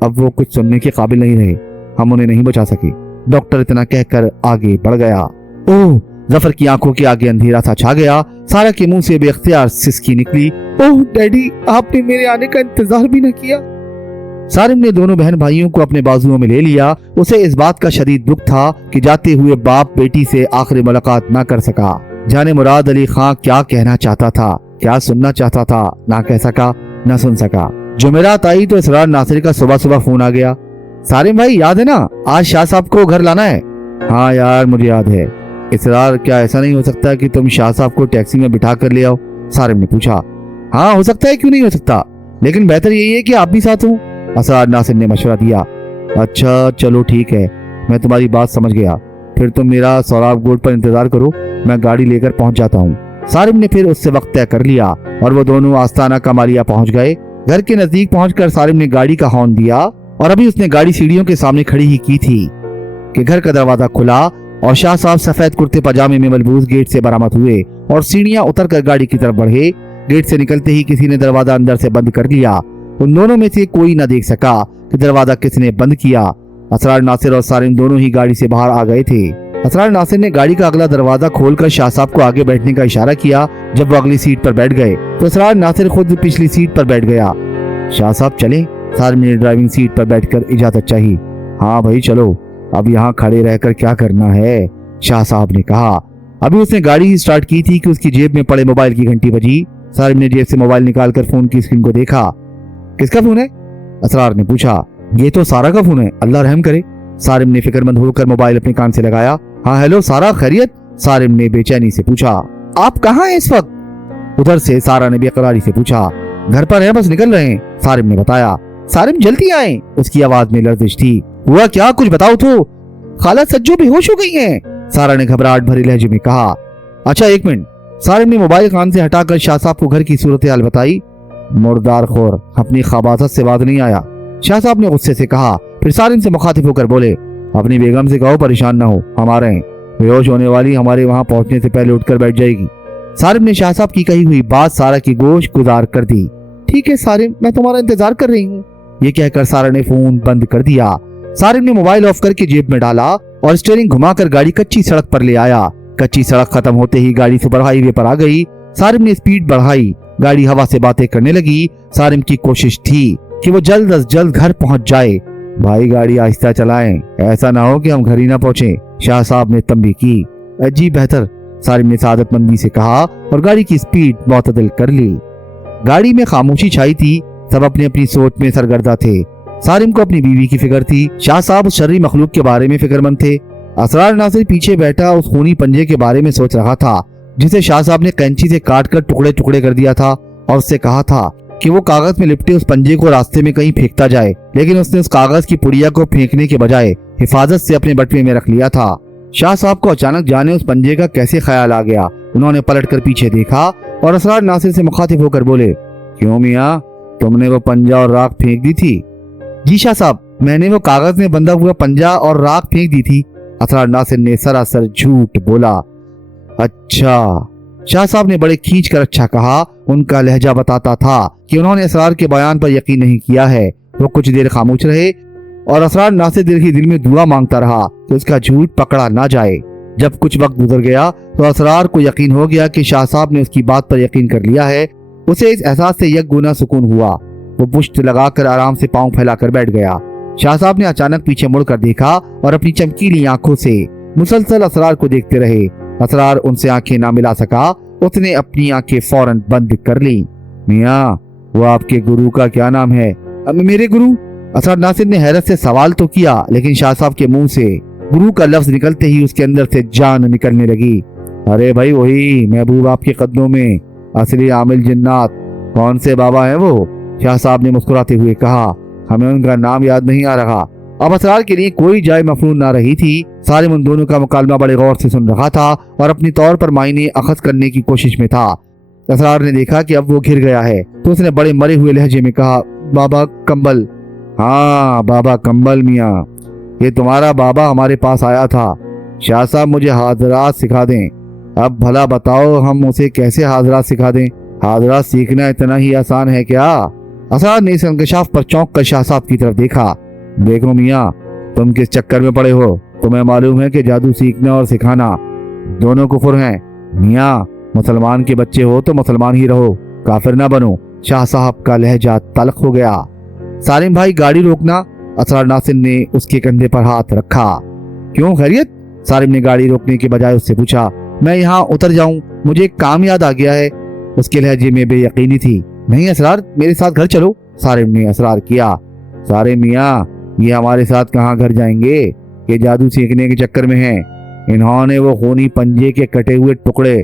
अब वो कुछ सुनने के काबिल नहीं रहे, हम उन्हें नहीं बचा सके। डॉक्टर इतना कहकर आगे बढ़ गया। ओह, जफर की आंखों के आगे अंधेरा सा छा गया। सारा के मुंह से बेख्तियार सिसकी निकली, ओह डैडी, आपने मेरे आने का इंतजार भी न किया। सारिम ने दोनों बहन भाइयों को अपने बाजुओं में ले लिया। उसे इस बात का शदीद दुख था कि जाते हुए बाप बेटी से आखिरी मुलाकात न कर सका। जाने मुराद अली खां क्या कहना चाहता था, क्या सुनना चाहता था, ना कह सका न सुन सका। जुमेरात आई तो इसरार नासिर का सुबह सुबह फोन आ गया। सारिम भाई याद है ना, आज शाह साहब को घर लाना है? हाँ यार मुझे याद है। इसरार, क्या ऐसा नहीं हो सकता कि तुम शाह साहब को टैक्सी में बिठा कर ले आओ? सारिम ने पूछा। हाँ हो सकता है, क्यों नहीं हो सकता, लेकिन बेहतर यही है कि आप भी साथ हो। असरार नासिर ने मशवरा दिया। अच्छा चलो ठीक है, मैं तुम्हारी बात समझ गया, फिर तुम मेरा सौराब गोड पर इंतजार करो, मैं गाड़ी लेकर पहुंच जाता हूँ। सारिम ने फिर उससे वक्त तय कर लिया और वो दोनों आस्ताना कमालिया पहुंच गए। घर के नजदीक पहुंचकर सारिम ने गाड़ी का हॉर्न दिया और अभी उसने गाड़ी सीढ़ियों के सामने खड़ी ही की थी कि घर का दरवाजा खुला और शाह साहब सफेद कुर्ते पजामे में मलबूस गेट से बरामद हुए और सीढ़ियां उतरकर गाड़ी की तरफ बढ़े। गेट से निकलते ही किसी ने दरवाजा अंदर से बंद कर लिया। उन दोनों में से कोई न देख सका कि दरवाजा किसने बंद किया। असरार नासिर और सारिम दोनों ही गाड़ी से बाहर आ गए थे। असरार नासिर ने गाड़ी का अगला दरवाजा खोलकर शाह साहब को आगे बैठने का इशारा किया। जब वो अगली सीट पर बैठ गए तो असरार नासिर खुद पिछली सीट पर बैठ गया। शाह साहब चले? सारिम ने ड्राइविंग सीट पर बैठकर इजाजत चाही। हाँ भाई चलो, अब यहाँ खड़े रहकर क्या करना है, शाह साहब ने कहा। अभी उसने गाड़ी स्टार्ट की थी कि उसकी जेब में पड़े मोबाइल की घंटी बजी। सारिम ने जेब से मोबाइल निकालकर फोन की स्क्रीन को देखा। किसका फोन है? असरार ने पूछा। ये तो सारा का फोन है, अल्लाह रहम करे। सारिम ने फिक्रमंद होकर मोबाइल अपने कान से लगाया। हाँ हेलो सारा, खैरियत? सारिम ने बेचैनी से पूछा। आप कहाँ हैं इस वक्त? उधर से सारा ने बेकरारी से पूछा। घर पर है, बस निकल रहे हैं, सारिम ने बताया। सारिम जल्दी आए, उसकी आवाज में लर्जिश थी। हुआ क्या, कुछ बताओ तो। खाला सज्जो बेहोश हो गई हैं, सारा ने घबराहट भरी लहजे में कहा। अच्छा एक मिनट। सारिम ने मोबाइल कान से हटाकर शाह साहब को घर की सूरत हाल बताई। मुर्दार खोर, अपनी खबासत से बात नहीं आया, शाह साहब ने गुस्से से कहा। फिर सारिम से मुखातिब होकर बोले, अपनी बेगम से कहो परेशान ना हो, हम आ रहे हैं। बेहोश होने वाली हमारे वहां पहुंचने से पहले उठकर बैठ जाएगी। सारिम ने शाह साहब की कही हुई बात सारा की गोश गुजार कर दी। ठीक है सारिम, मैं तुम्हारा इंतजार कर रही हूँ। ये कहकर सारा ने फोन बंद कर दिया। सारिम ने मोबाइल ऑफ करके जेब में डाला और स्टीयरिंग घुमाकर गाड़ी कच्ची सड़क पर ले आया। कच्ची सड़क खत्म होते ही गाड़ी सुपर हाईवे पर आ गई। सारिम ने स्पीड बढ़ाई, गाड़ी हवा से बातें करने लगी। सारिम की कोशिश थी कि वो जल्द अज जल्द घर पहुंच जाए। भाई गाड़ी आहिस्ता चलाएं, ऐसा ना हो कि हम घर ही ना पहुंचे, शाह साहब ने तंबीह की। जी बेहतर, सारिम ने सादतमंदी से कहा और गाड़ी की स्पीड मुतदल कर ली। गाड़ी में खामोशी छाई थी, सब अपनी अपनी सोच में सरगर्दा थे। सारिम को अपनी बीवी की फिक्र थी, शाह साहब उस शर्री मखलूक के बारे में फिक्रमंद थे। असरार नासिर पीछे बैठा उस खूनी पंजे के बारे में सोच रहा था जिसे शाह साहब ने कैंची से काट कर टुकड़े टुकड़े कर दिया था और उससे कहा था कि वो कागज में लिपटे उस पंजे को रास्ते में कहीं फेंकता जाए, लेकिन उसने उस कागज की पुड़िया को फेंकने के बजाय हिफाजत से अपने बटुए में रख लिया था। शाह साहब को अचानक जाने उस पंजे का कैसे ख्याल आ गया। उन्होंने पलट कर पीछे देखा और असरार नासिर से मुखातिब होकर बोले, क्यों मियाँ, तुमने वो पंजा और राख फेंक दी थी? जी शाह साहब, मैंने वो कागज में बंधा हुआ पंजा और राख फेंक दी थी, असरार नासिर ने सरासर झूठ बोला। अच्छा, शाह साहब ने बड़े खींच कर अच्छा कहा। उनका लहजा बताता था कि उन्होंने असरार के बयान पर यकीन नहीं किया है। वो कुछ देर खामोश रहे और असरार नासिर दिल ही दिल में दुआ मांगता रहा कि उसका झूठ पकड़ा ना जाए। जब कुछ वक्त गुजर गया तो असरार को यकीन हो गया कि शाह साहब ने उसकी बात पर यकीन कर लिया है। उसे इस एहसास से एक गुना सुकून हुआ। वो पुश्त लगाकर आराम से पांव फैलाकर बैठ गया। शाह साहब ने अचानक पीछे मुड़कर देखा और अपनी चमकीली आंखों से मुसलसल असरार को देखते रहे। असरार उनसे आंखें ना मिला सका। उसने अपनी आंखें फौरन बंद कर ली। मियाँ, वो आपके गुरु का क्या नाम है? मेरे गुरु? असरार नासिर ने हैरत से सवाल तो किया, लेकिन शाह साहब के मुंह से गुरु का लफ्ज निकलते ही उसके अंदर से जान निकलने लगी। अरे भाई, वही महबूब आपके कदमों में, असली आमिल जिन्नात। कौन से बाबा हैं वो? शाह साहब ने मुस्कुराते हुए कहा। हमें उनका नाम याद नहीं आ रहा। अब असरार के लिए कोई जाय मफरून ना रही थी। सारिम उन दोनों का मुकालमा बड़े गौर से सुन रहा था और अपनी तौर पर मायने अखज़ करने की कोशिश में था। असरार ने देखा कि अब वो घिर गया है, तो उसने बड़े मरे हुए लहजे में कहा, बाबा कंबल। हाँ, बाबा कंबल मियाँ, ये तुम्हारा बाबा हमारे पास आया था। शाह साहब, मुझे हाजरात सिखा दें। अब भला बताओ, हम उसे कैसे हाजरात सिखा दें? हाजरात सीखना इतना ही आसान है क्या? असरार ने इस इंकशाफ पर चौंक कर शाह साहब की तरफ देखा। देखो मियाँ, तुम किस चक्कर में पड़े हो? तुम्हें मालूम है कि जादू सीखना और सिखाना दोनों कुफर हैं। मियाँ, मुसलमान के बच्चे हो तो मुसलमान ही रहो, काफिर ना बनो। शाह साहब का लहजा तल्ख हो गया। सालिम भाई, गाड़ी रोकना। असरार नासिर ने उसके कंधे पर हाथ रखा। क्यों, खैरियत? सालिम ने गाड़ी रोकने के बजाय उससे पूछा। मैं यहाँ उतर जाऊं, मुझे एक काम याद आ गया है। उसके लहजे में बेयकीनी थी। नहीं असरार, मेरे साथ घर चलो। सालिम ने असरार किया। सारे मियाँ, ये हमारे साथ कहाँ घर जाएंगे? ये जादू सीखने के चक्कर में हैं। इन्होंने वो खूनी पंजे के कटे हुए टुकड़े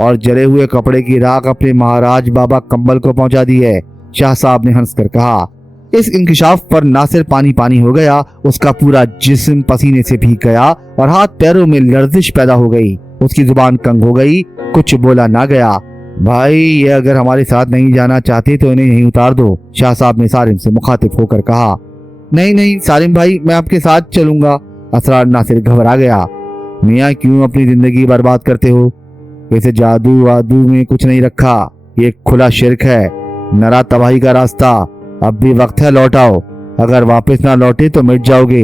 और जले हुए कपड़े की राख अपने महाराज बाबा कंबल को पहुंचा दी है। शाह साहब ने हंस कर कहा। इस इंकशाफ पर नासिर पानी पानी हो गया। उसका पूरा जिस्म पसीने से भीग गया और हाथ पैरों में लर्जिश पैदा हो गई। उसकी जुबान कंग हो गई, कुछ बोला ना गया। भाई, ये अगर हमारे साथ नहीं जाना चाहते तो इन्हें यहीं उतार दो। शाह साहब ने सालिम से मुखातिब होकर कहा। नहीं नहीं सालिम भाई, मैं आपके साथ चलूंगा। असरार नासिर घबरा गया। मियाँ, क्यों अपनी जिंदगी बर्बाद करते हो? वैसे जादू वादू में कुछ नहीं रखा, ये खुला शिरक है, नरा तबाही का रास्ता। अब भी वक्त है, लौट आओ। अगर वापस ना लौटे तो मिट जाओगे।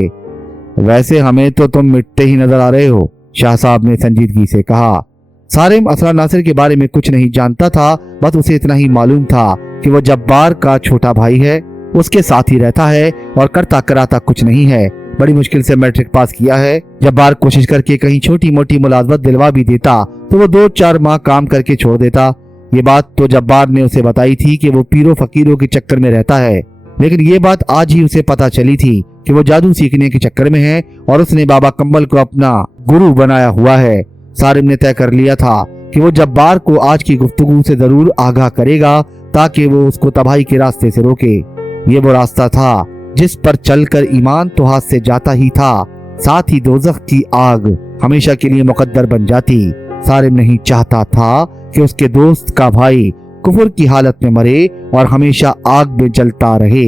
वैसे हमें तो तुम मिटते ही नजर आ रहे हो, शाह साहब ने संजीदगी से कहा। सालिम असरार नासिर के बारे में कुछ नहीं जानता था, बस उसे इतना ही मालूम था कि वो जब्बार का छोटा भाई है, उसके साथ ही रहता है और करता कराता कुछ नहीं है। बड़ी मुश्किल से मैट्रिक पास किया है। जब्बार कोशिश करके कहीं छोटी मोटी मुलाजमत दिलवा भी देता तो वो 2-4 माह काम करके छोड़ देता। ये बात तो जब्बार ने उसे बताई थी कि वो पीरों फकीरों के चक्कर में रहता है, लेकिन ये बात आज ही उसे पता चली थी कि वो जादू सीखने के चक्कर में है और उसने बाबा कंबल को अपना गुरु बनाया हुआ है। सालिम ने तय कर लिया था कि वो जब्बार को आज की गुफ्तगू से जरूर आगाह करेगा ताकि वो उसको तबाही के रास्ते से रोके। ये वो रास्ता था जिस पर चलकर ईमान तो हाथ से जाता ही था, साथ ही दोज़ख की आग हमेशा के लिए मुकद्दर बन जाती। सालिम नहीं चाहता था कि उसके दोस्त का भाई कुफर की हालत में मरे और हमेशा आग में जलता रहे।